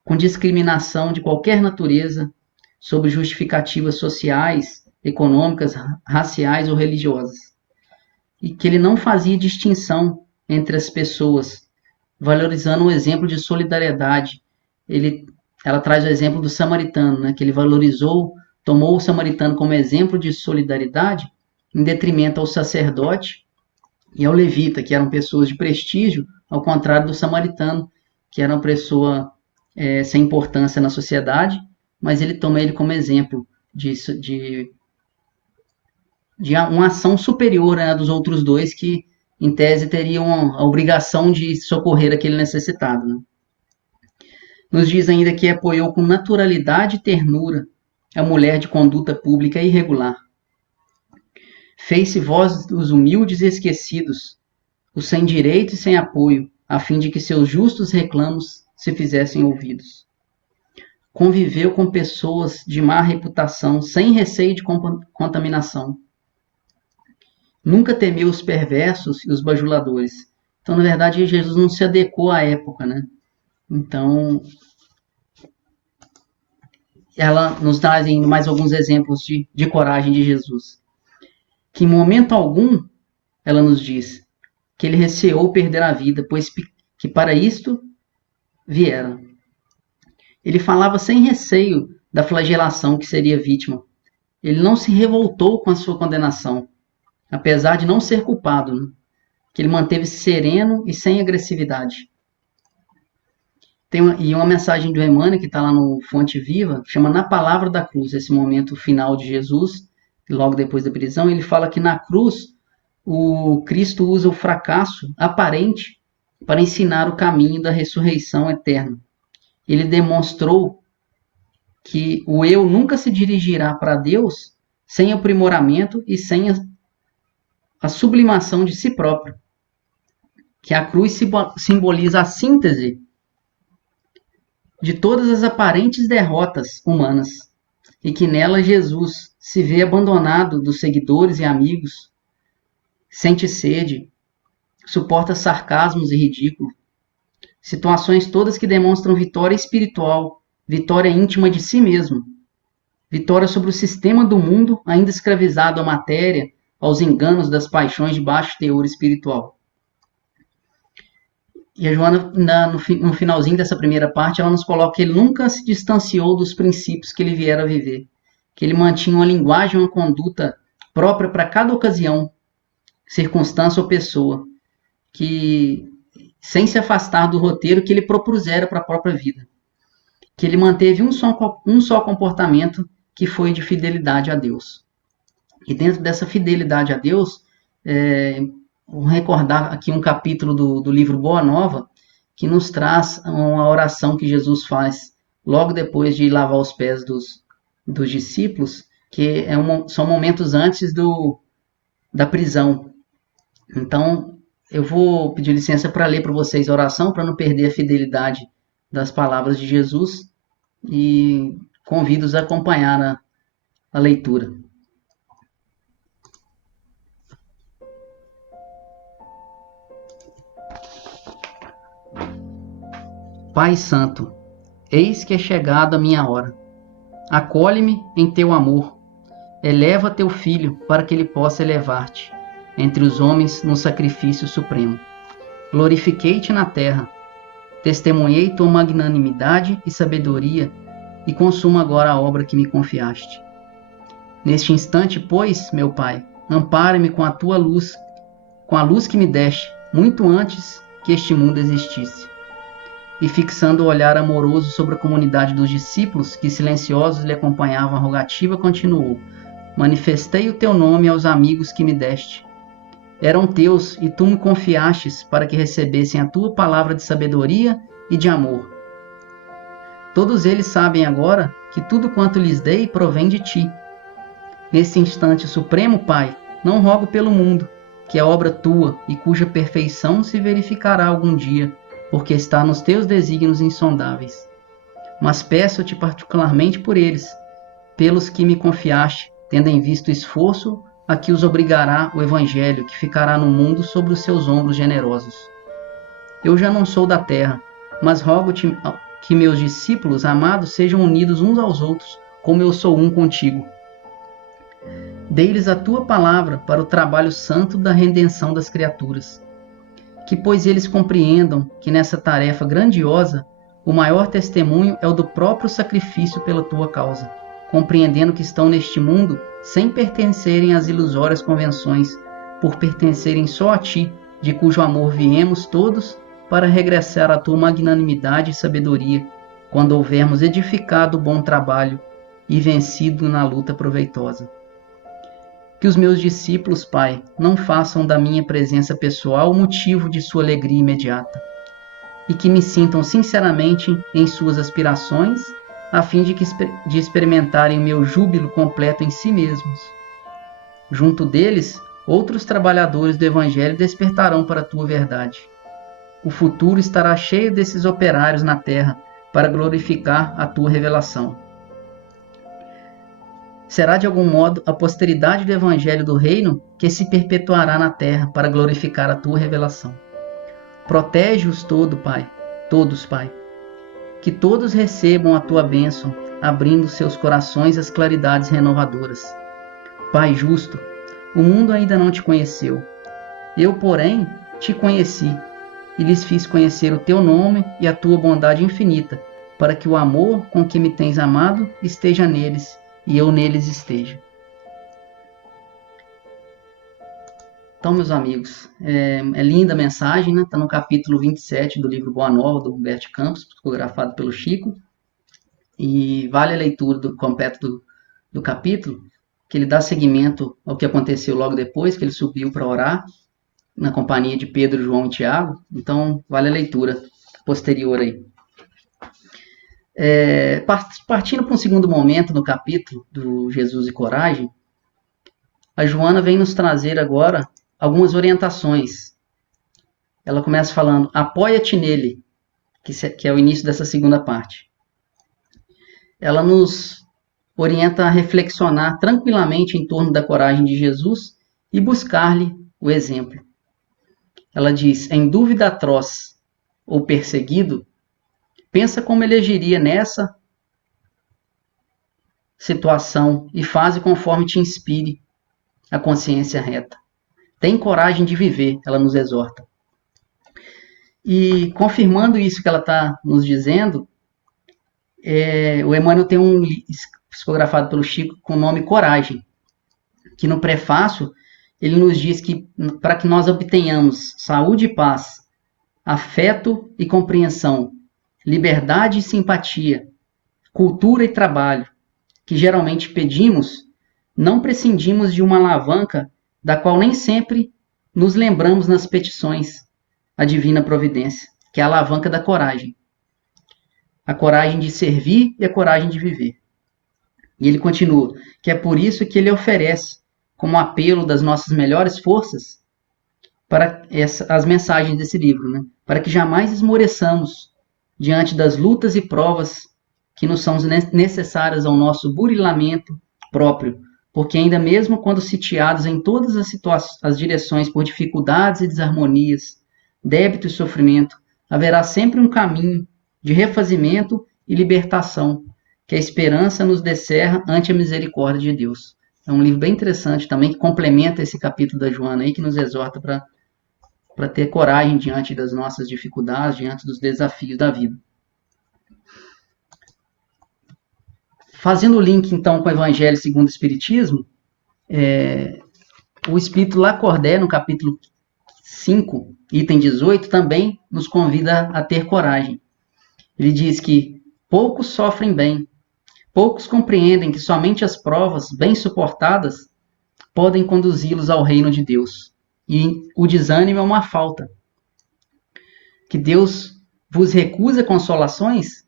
com discriminação de qualquer natureza, sob justificativas sociais, econômicas, raciais ou religiosas. E que ele não fazia distinção entre as pessoas, valorizando o exemplo de solidariedade. Ela traz o exemplo do samaritano, né, que ele tomou o samaritano como exemplo de solidariedade, em detrimento ao sacerdote e ao levita, que eram pessoas de prestígio, ao contrário do samaritano, que era uma pessoa sem importância na sociedade, mas ele toma ele como exemplo de uma ação superior, né, dos outros dois, que, em tese, teriam a obrigação de socorrer aquele necessitado. Né? Nos diz ainda que apoiou com naturalidade e ternura a mulher de conduta pública irregular. Fez-se voz dos humildes e esquecidos, os sem direito e sem apoio, a fim de que seus justos reclamos se fizessem ouvidos. Conviveu com pessoas de má reputação, sem receio de contaminação. Nunca temeu os perversos e os bajuladores. Então, na verdade, Jesus não se adequou à época, né? Então, ela nos traz mais alguns exemplos de coragem de Jesus. Que em momento algum, ela nos diz, que ele receou perder a vida, pois que para isto viera. Ele falava sem receio da flagelação que seria vítima. Ele não se revoltou com a sua condenação, apesar de não ser culpado, né? Que ele manteve-se sereno e sem agressividade. Tem uma mensagem do Emmanuel, que está lá no Fonte Viva, que chama Na Palavra da Cruz, esse momento final de Jesus, logo depois da prisão. Ele fala que na cruz, o Cristo usa o fracasso aparente para ensinar o caminho da ressurreição eterna, ele demonstrou que o eu nunca se dirigirá para Deus sem aprimoramento e sem a sublimação de si próprio. Que a cruz simboliza a síntese de todas as aparentes derrotas humanas, e que nela Jesus se vê abandonado dos seguidores e amigos, sente sede, suporta sarcasmos e ridículo, situações todas que demonstram vitória espiritual, vitória íntima de si mesmo, vitória sobre o sistema do mundo ainda escravizado à matéria, aos enganos das paixões de baixo teor espiritual. E a Joana, no finalzinho dessa primeira parte, ela nos coloca que ele nunca se distanciou dos princípios que ele viera a viver, que ele mantinha uma linguagem, uma conduta própria para cada ocasião, circunstância ou pessoa, que sem se afastar do roteiro que ele propusera para a própria vida, que ele manteve um só comportamento, que foi de fidelidade a Deus. E dentro dessa fidelidade a Deus, vou recordar aqui um capítulo do livro Boa Nova, que nos traz uma oração que Jesus faz logo depois de lavar os pés dos discípulos, que são momentos antes da prisão. Então, eu vou pedir licença para ler para vocês a oração, para não perder a fidelidade das palavras de Jesus, e convido-os a acompanhar a leitura. Pai Santo, eis que é chegada a minha hora. Acolhe-me em teu amor. Eleva teu Filho para que ele possa elevar-te entre os homens no sacrifício supremo. Glorifiquei-te na terra. Testemunhei tua magnanimidade e sabedoria e consumo agora a obra que me confiaste. Neste instante, pois, meu Pai, ampare-me com a tua luz, com a luz que me deste muito antes que este mundo existisse. E fixando o olhar amoroso sobre a comunidade dos discípulos, que silenciosos lhe acompanhavam a rogativa, continuou: manifestei o teu nome aos amigos que me deste. Eram teus e tu me confiastes para que recebessem a tua palavra de sabedoria e de amor. Todos eles sabem agora que tudo quanto lhes dei provém de ti. Nesse instante supremo, Pai, não rogo pelo mundo, que é obra tua e cuja perfeição se verificará algum dia, porque está nos teus desígnios insondáveis. Mas peço-te particularmente por eles, pelos que me confiaste, tendo em vista o esforço a que os obrigará o Evangelho, que ficará no mundo sobre os seus ombros generosos. Eu já não sou da terra, mas rogo-te que meus discípulos amados sejam unidos uns aos outros, como eu sou um contigo. Dei-lhes a tua palavra para o trabalho santo da redenção das criaturas. Que, pois, eles compreendam que nessa tarefa grandiosa, o maior testemunho é o do próprio sacrifício pela tua causa, compreendendo que estão neste mundo sem pertencerem às ilusórias convenções, por pertencerem só a ti, de cujo amor viemos todos para regressar à tua magnanimidade e sabedoria, quando houvermos edificado o bom trabalho e vencido na luta proveitosa. Que os meus discípulos, Pai, não façam da minha presença pessoal motivo de sua alegria imediata, e que me sintam sinceramente em suas aspirações, a fim de experimentarem o meu júbilo completo em si mesmos. Junto deles, outros trabalhadores do Evangelho despertarão para a tua verdade. O futuro estará cheio desses operários na terra para glorificar a tua revelação. Será de algum modo a posteridade do Evangelho do Reino que se perpetuará na terra para glorificar a tua revelação. Protege-os todos, Pai. Que todos recebam a tua bênção, abrindo seus corações às claridades renovadoras. Pai justo, o mundo ainda não te conheceu. Eu, porém, te conheci e lhes fiz conhecer o teu nome e a tua bondade infinita, para que o amor com que me tens amado esteja neles e eu neles esteja. Então, meus amigos, é linda a mensagem, né? Está no capítulo 27 do livro Boa Nova, do Humberto Campos, psicografado pelo Chico, e vale a leitura completo do capítulo, que ele dá seguimento ao que aconteceu logo depois, que ele subiu para orar, na companhia de Pedro, João e Tiago. Então, vale a leitura posterior aí. Partindo para um segundo momento no capítulo do Jesus e Coragem, a Joana vem nos trazer agora algumas orientações. Ela começa falando, apoia-te nele, que é o início dessa segunda parte. Ela nos orienta a reflexionar tranquilamente em torno da coragem de Jesus e buscar-lhe o exemplo. Ela diz, em dúvida atroz ou perseguido, pensa como ele agiria nessa situação e faze conforme te inspire a consciência reta. Tem coragem de viver, ela nos exorta. E confirmando isso que ela está nos dizendo, o Emmanuel tem um psicografado pelo Chico com o nome Coragem, que no prefácio ele nos diz que para que nós obtenhamos saúde e paz, afeto e compreensão, liberdade e simpatia, cultura e trabalho, que geralmente pedimos, não prescindimos de uma alavanca da qual nem sempre nos lembramos nas petições, a divina providência, que é a alavanca da coragem. A coragem de servir e a coragem de viver. E ele continua, que é por isso que ele oferece, como apelo das nossas melhores forças, para as mensagens desse livro, né? Para que jamais esmoreçamos diante das lutas e provas que nos são necessárias ao nosso burilamento próprio, porque ainda mesmo quando sitiados em todas as direções por dificuldades e desarmonias, débito e sofrimento, haverá sempre um caminho de refazimento e libertação, que a esperança nos descerra ante a misericórdia de Deus. É um livro bem interessante também, que complementa esse capítulo da Joana aí, que nos exorta para ter coragem diante das nossas dificuldades, diante dos desafios da vida. Fazendo o link, então, com o Evangelho segundo o Espiritismo, o Espírito Lacordaire, no capítulo 5, item 18, também nos convida a ter coragem. Ele diz que poucos sofrem bem, poucos compreendem que somente as provas bem suportadas podem conduzi-los ao reino de Deus. E o desânimo é uma falta. Que Deus vos recusa consolações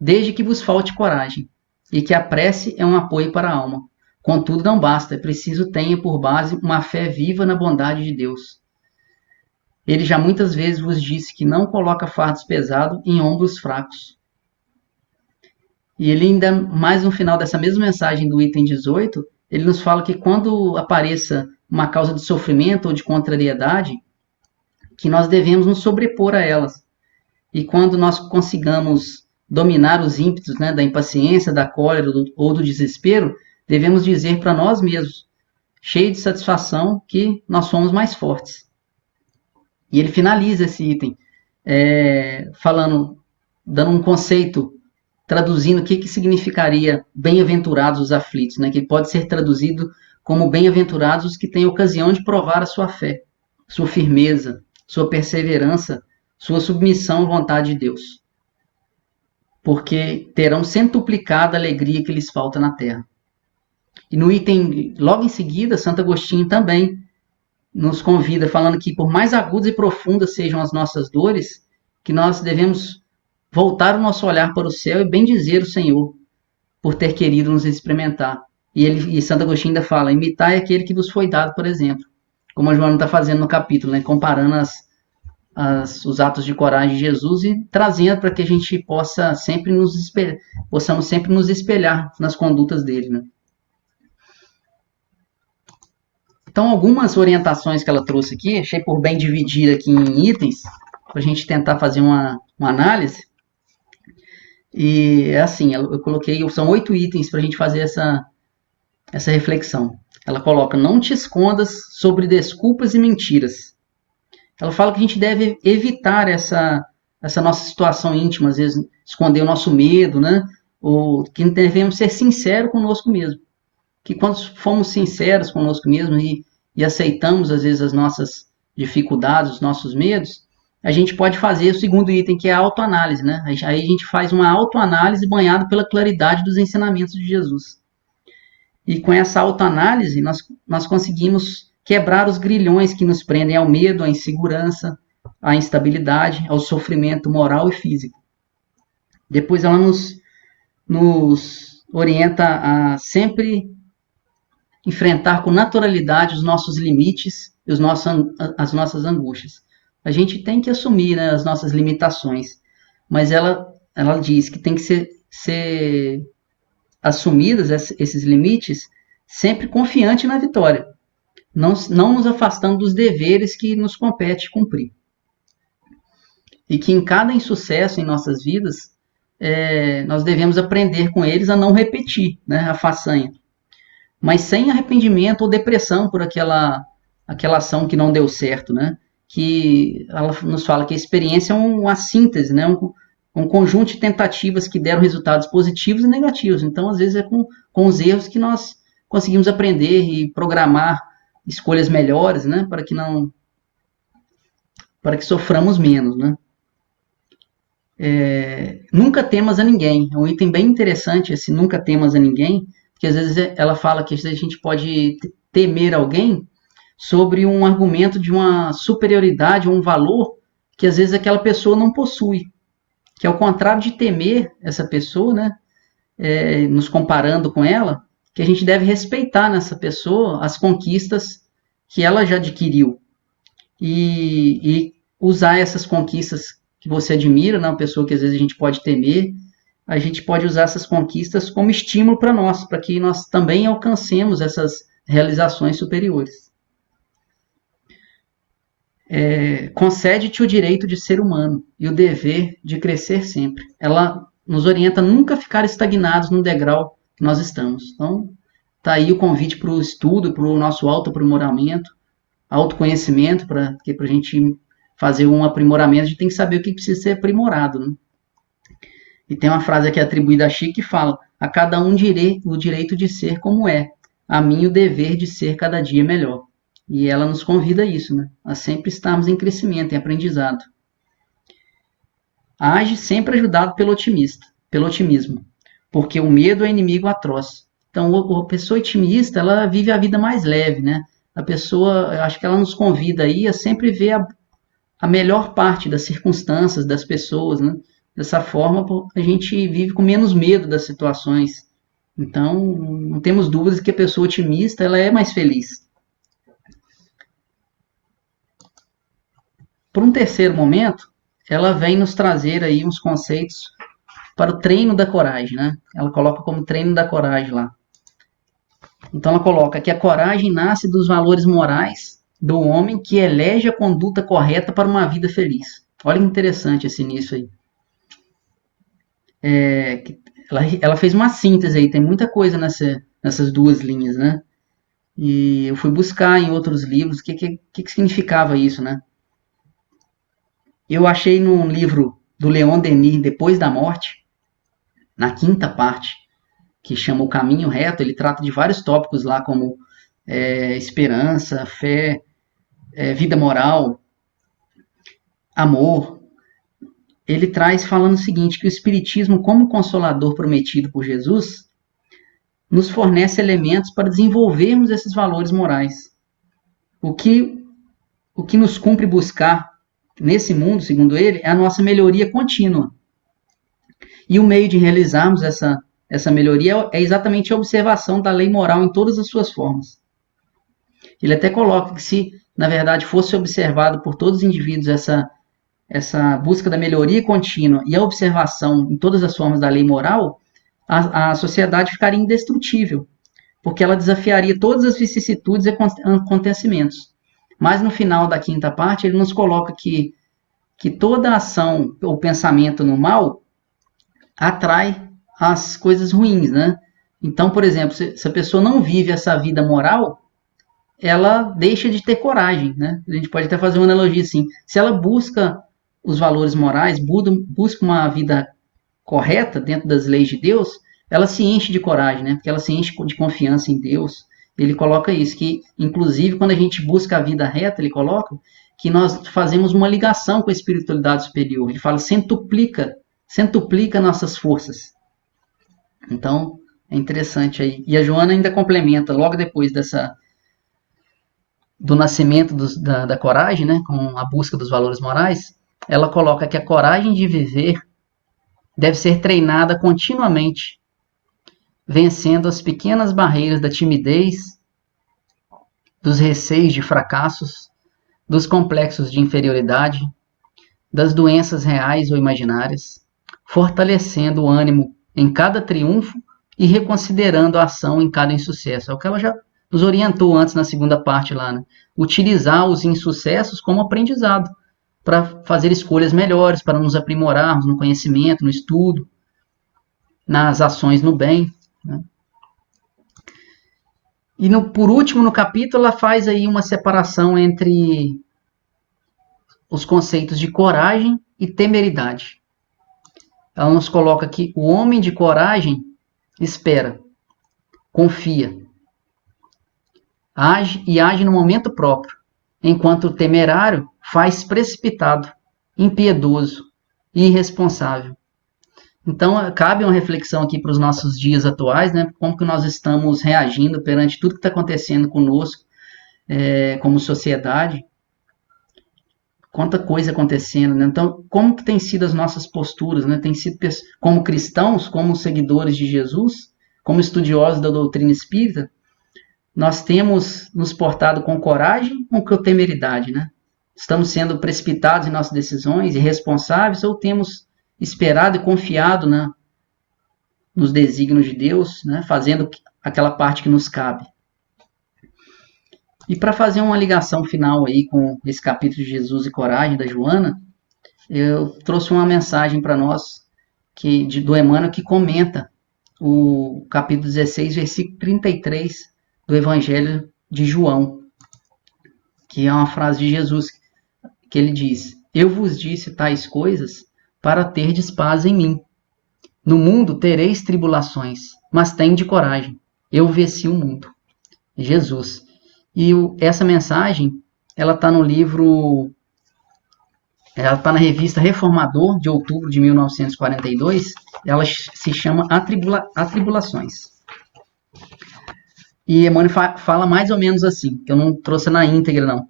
desde que vos falte coragem, e que a prece é um apoio para a alma. Contudo, não basta, é preciso tenha por base uma fé viva na bondade de Deus. Ele já muitas vezes vos disse que não coloca fardos pesados em ombros fracos. E ele ainda, mais no final dessa mesma mensagem do item 18, ele nos fala que quando apareça uma causa de sofrimento ou de contrariedade, que nós devemos nos sobrepor a elas. E quando nós consigamos dominar os ímpetos, né, da impaciência, da cólera ou do desespero, devemos dizer para nós mesmos, cheio de satisfação, que nós somos mais fortes. E ele finaliza esse item dando um conceito, traduzindo o que significaria bem-aventurados os aflitos, né? Que pode ser traduzido como bem-aventurados os que têm ocasião de provar a sua fé, sua firmeza, sua perseverança, sua submissão à vontade de Deus, porque terão centuplicada a alegria que lhes falta na terra. E no item, logo em seguida, Santo Agostinho também nos convida, falando que por mais agudas e profundas sejam as nossas dores, que nós devemos voltar o nosso olhar para o céu e bendizer o Senhor por ter querido nos experimentar. E Santo Agostinho ainda fala, imitai aquele que vos foi dado, por exemplo, como a Joana está fazendo no capítulo, né? Comparando os atos de coragem de Jesus e trazendo para que a gente possamos sempre nos espelhar nas condutas dele, né? Então, algumas orientações que ela trouxe aqui, achei por bem dividir aqui em itens, para a gente tentar fazer uma análise. E é assim, eu coloquei, são 8 itens para a gente fazer essa reflexão. Ela coloca, não te escondas sobre desculpas e mentiras. Ela fala que a gente deve evitar essa nossa situação íntima, às vezes esconder o nosso medo, né? Ou que devemos ser sinceros conosco mesmo. Que quando fomos sinceros conosco mesmo e aceitamos, às vezes, as nossas dificuldades, os nossos medos, a gente pode fazer o segundo item, que é a autoanálise, né? Aí a gente faz uma autoanálise banhada pela claridade dos ensinamentos de Jesus. E com essa autoanálise, nós conseguimos quebrar os grilhões que nos prendem ao medo, à insegurança, à instabilidade, ao sofrimento moral e físico. Depois ela nos orienta a sempre enfrentar com naturalidade os nossos limites e as nossas angústias. A gente tem que assumir, né, as nossas limitações, mas ela diz que tem que ser assumidas esses limites sempre confiante na vitória, não nos afastando dos deveres que nos compete cumprir. E que em cada insucesso em nossas vidas, nós devemos aprender com eles a não repetir, né, a façanha, mas sem arrependimento ou depressão por aquela ação que não deu certo, né? Que ela nos fala que a experiência é uma síntese, né? Um conjunto de tentativas que deram resultados positivos e negativos. Então, às vezes, é com os erros que nós conseguimos aprender e programar escolhas melhores, né? Para que soframos menos, né? Nunca temas a ninguém. É um item bem interessante esse nunca temas a ninguém, porque às vezes ela fala que a gente pode temer alguém sobre um argumento de uma superioridade ou um valor que às vezes aquela pessoa não possui. Que ao contrário de temer essa pessoa, né, nos comparando com ela, que a gente deve respeitar nessa pessoa as conquistas que ela já adquiriu e usar essas conquistas que você admira, né, uma pessoa que às vezes a gente pode temer, a gente pode usar essas conquistas como estímulo para nós, para que nós também alcancemos essas realizações superiores. Concede-te o direito de ser humano e o dever de crescer sempre. Ela nos orienta a nunca ficar estagnados no degrau que nós estamos. Então, está aí o convite para o estudo, para o nosso autoaprimoramento, autoconhecimento, porque para a gente fazer um aprimoramento, a gente tem que saber o que precisa ser aprimorado, né? E tem uma frase aqui atribuída a Chico que fala: a cada um o direito de ser como é, a mim o dever de ser cada dia melhor. E ela nos convida a isso, né? A sempre estarmos em crescimento, em aprendizado. Age sempre ajudado pelo otimismo, porque o medo é inimigo atroz. Então, a pessoa otimista, ela vive a vida mais leve, né? A pessoa, eu acho que ela nos convida aí a sempre ver a melhor parte das circunstâncias, das pessoas, né? Dessa forma, a gente vive com menos medo das situações. Então, não temos dúvidas que a pessoa otimista, ela é mais feliz. Por um terceiro momento, ela vem nos trazer aí uns conceitos para o treino da coragem, né? Ela coloca como treino da coragem lá. Então ela coloca que a coragem nasce dos valores morais do homem que elege a conduta correta para uma vida feliz. Olha que interessante esse início aí. Ela fez uma síntese aí, tem muita coisa nessas duas linhas, né? E eu fui buscar em outros livros o que significava isso, né? Eu achei num livro do Leon Denis, Depois da Morte, na 5ª parte, que chama O Caminho Reto, ele trata de vários tópicos lá, como esperança, fé, vida moral, amor. Ele traz falando o seguinte, que o Espiritismo, como consolador prometido por Jesus, nos fornece elementos para desenvolvermos esses valores morais. O que nos cumpre buscar nesse mundo, segundo ele, é a nossa melhoria contínua. E o meio de realizarmos essa melhoria é exatamente a observação da lei moral em todas as suas formas. Ele até coloca que se, na verdade, fosse observado por todos os indivíduos essa busca da melhoria contínua e a observação em todas as formas da lei moral, a sociedade ficaria indestrutível, porque ela desafiaria todas as vicissitudes e acontecimentos. Mas no final da 5ª parte, ele nos coloca que toda ação ou pensamento no mal atrai as coisas ruins, né? Então, por exemplo, se a pessoa não vive essa vida moral, ela deixa de ter coragem, né? A gente pode até fazer uma analogia assim. Se ela busca os valores morais, busca uma vida correta dentro das leis de Deus, ela se enche de coragem, né? Porque ela se enche de confiança em Deus. Ele coloca isso, que inclusive quando a gente busca a vida reta, ele coloca que nós fazemos uma ligação com a espiritualidade superior. Ele fala, centuplica nossas forças. Então, é interessante aí. E a Joana ainda complementa, logo depois do nascimento da coragem, né, com a busca dos valores morais, ela coloca que a coragem de viver deve ser treinada continuamente, vencendo as pequenas barreiras da timidez, dos receios de fracassos, dos complexos de inferioridade, das doenças reais ou imaginárias, fortalecendo o ânimo em cada triunfo e reconsiderando a ação em cada insucesso. É o que ela já nos orientou antes na segunda parte lá, né? Utilizar os insucessos como aprendizado para fazer escolhas melhores, para nos aprimorarmos no conhecimento, no estudo, nas ações no bem, né? E por último, no capítulo, ela faz aí uma separação entre os conceitos de coragem e temeridade. Ela nos coloca que o homem de coragem espera, confia, age no momento próprio, enquanto o temerário faz precipitado, impiedoso e irresponsável. Então, cabe uma reflexão aqui para os nossos dias atuais, né? Como que nós estamos reagindo perante tudo que está acontecendo conosco, como sociedade. Quanta coisa acontecendo, né? Então, como que tem sido as nossas posturas, né? Tem sido como cristãos, como seguidores de Jesus, como estudiosos da doutrina espírita, nós temos nos portado com coragem ou com temeridade, né? Estamos sendo precipitados em nossas decisões, irresponsáveis, ou temos esperado e confiado, né, nos desígnios de Deus, né, fazendo aquela parte que nos cabe. E para fazer uma ligação final aí com esse capítulo de Jesus e Coragem, da Joana, eu trouxe uma mensagem para nós do Emmanuel, que comenta o capítulo 16, versículo 33 do Evangelho de João, que é uma frase de Jesus, que ele diz: eu vos disse tais coisas para terdes paz em mim. No mundo tereis tribulações, mas tende coragem, eu venci o mundo. Jesus. E essa mensagem, ela está no livro, ela está na revista Reformador, de outubro de 1942, ela se chama Atribulações. E Emmanuel fala mais ou menos assim, que eu não trouxe na íntegra não,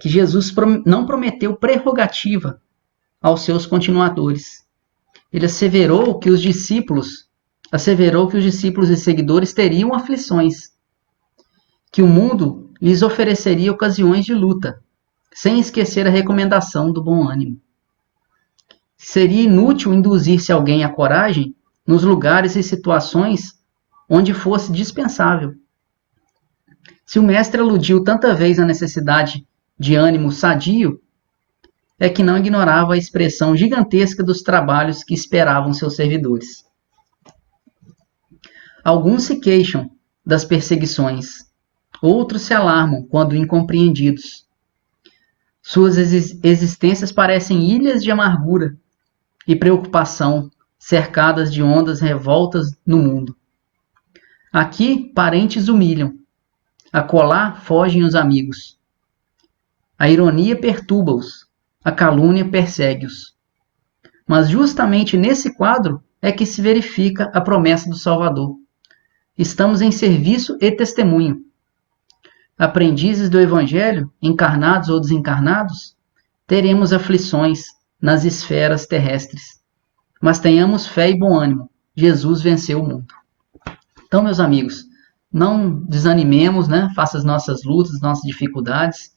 que Jesus não prometeu prerrogativa aos seus continuadores. Ele asseverou que os discípulos e seguidores teriam aflições, que o mundo lhes ofereceria ocasiões de luta, sem esquecer a recomendação do bom ânimo. Seria inútil induzir-se alguém à coragem nos lugares e situações onde fosse dispensável. Se o mestre aludiu tanta vez à necessidade de ânimo sadio, é que não ignorava a expressão gigantesca dos trabalhos que esperavam seus servidores. Alguns se queixam das perseguições, outros se alarmam quando incompreendidos. Suas existências parecem ilhas de amargura e preocupação, cercadas de ondas revoltas no mundo. Aqui, parentes humilham, acolá fogem os amigos. A ironia perturba-os, a calúnia persegue-os. Mas justamente nesse quadro é que se verifica a promessa do Salvador. Estamos em serviço e testemunho. Aprendizes do Evangelho, encarnados ou desencarnados, teremos aflições nas esferas terrestres. Mas tenhamos fé e bom ânimo. Jesus venceu o mundo. Então, meus amigos, não desanimemos, né? Faça as nossas lutas, as nossas dificuldades,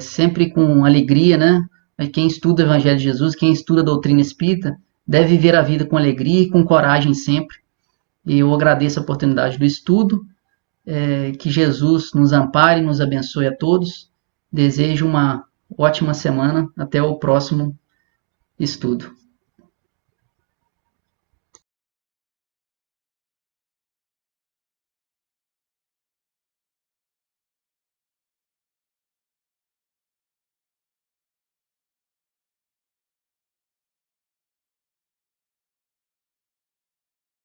sempre com alegria, né? Quem estuda o Evangelho de Jesus, quem estuda a doutrina espírita, deve viver a vida com alegria e com coragem sempre. E eu agradeço a oportunidade do estudo, que Jesus nos ampare e nos abençoe a todos. Desejo uma ótima semana. Até o próximo estudo.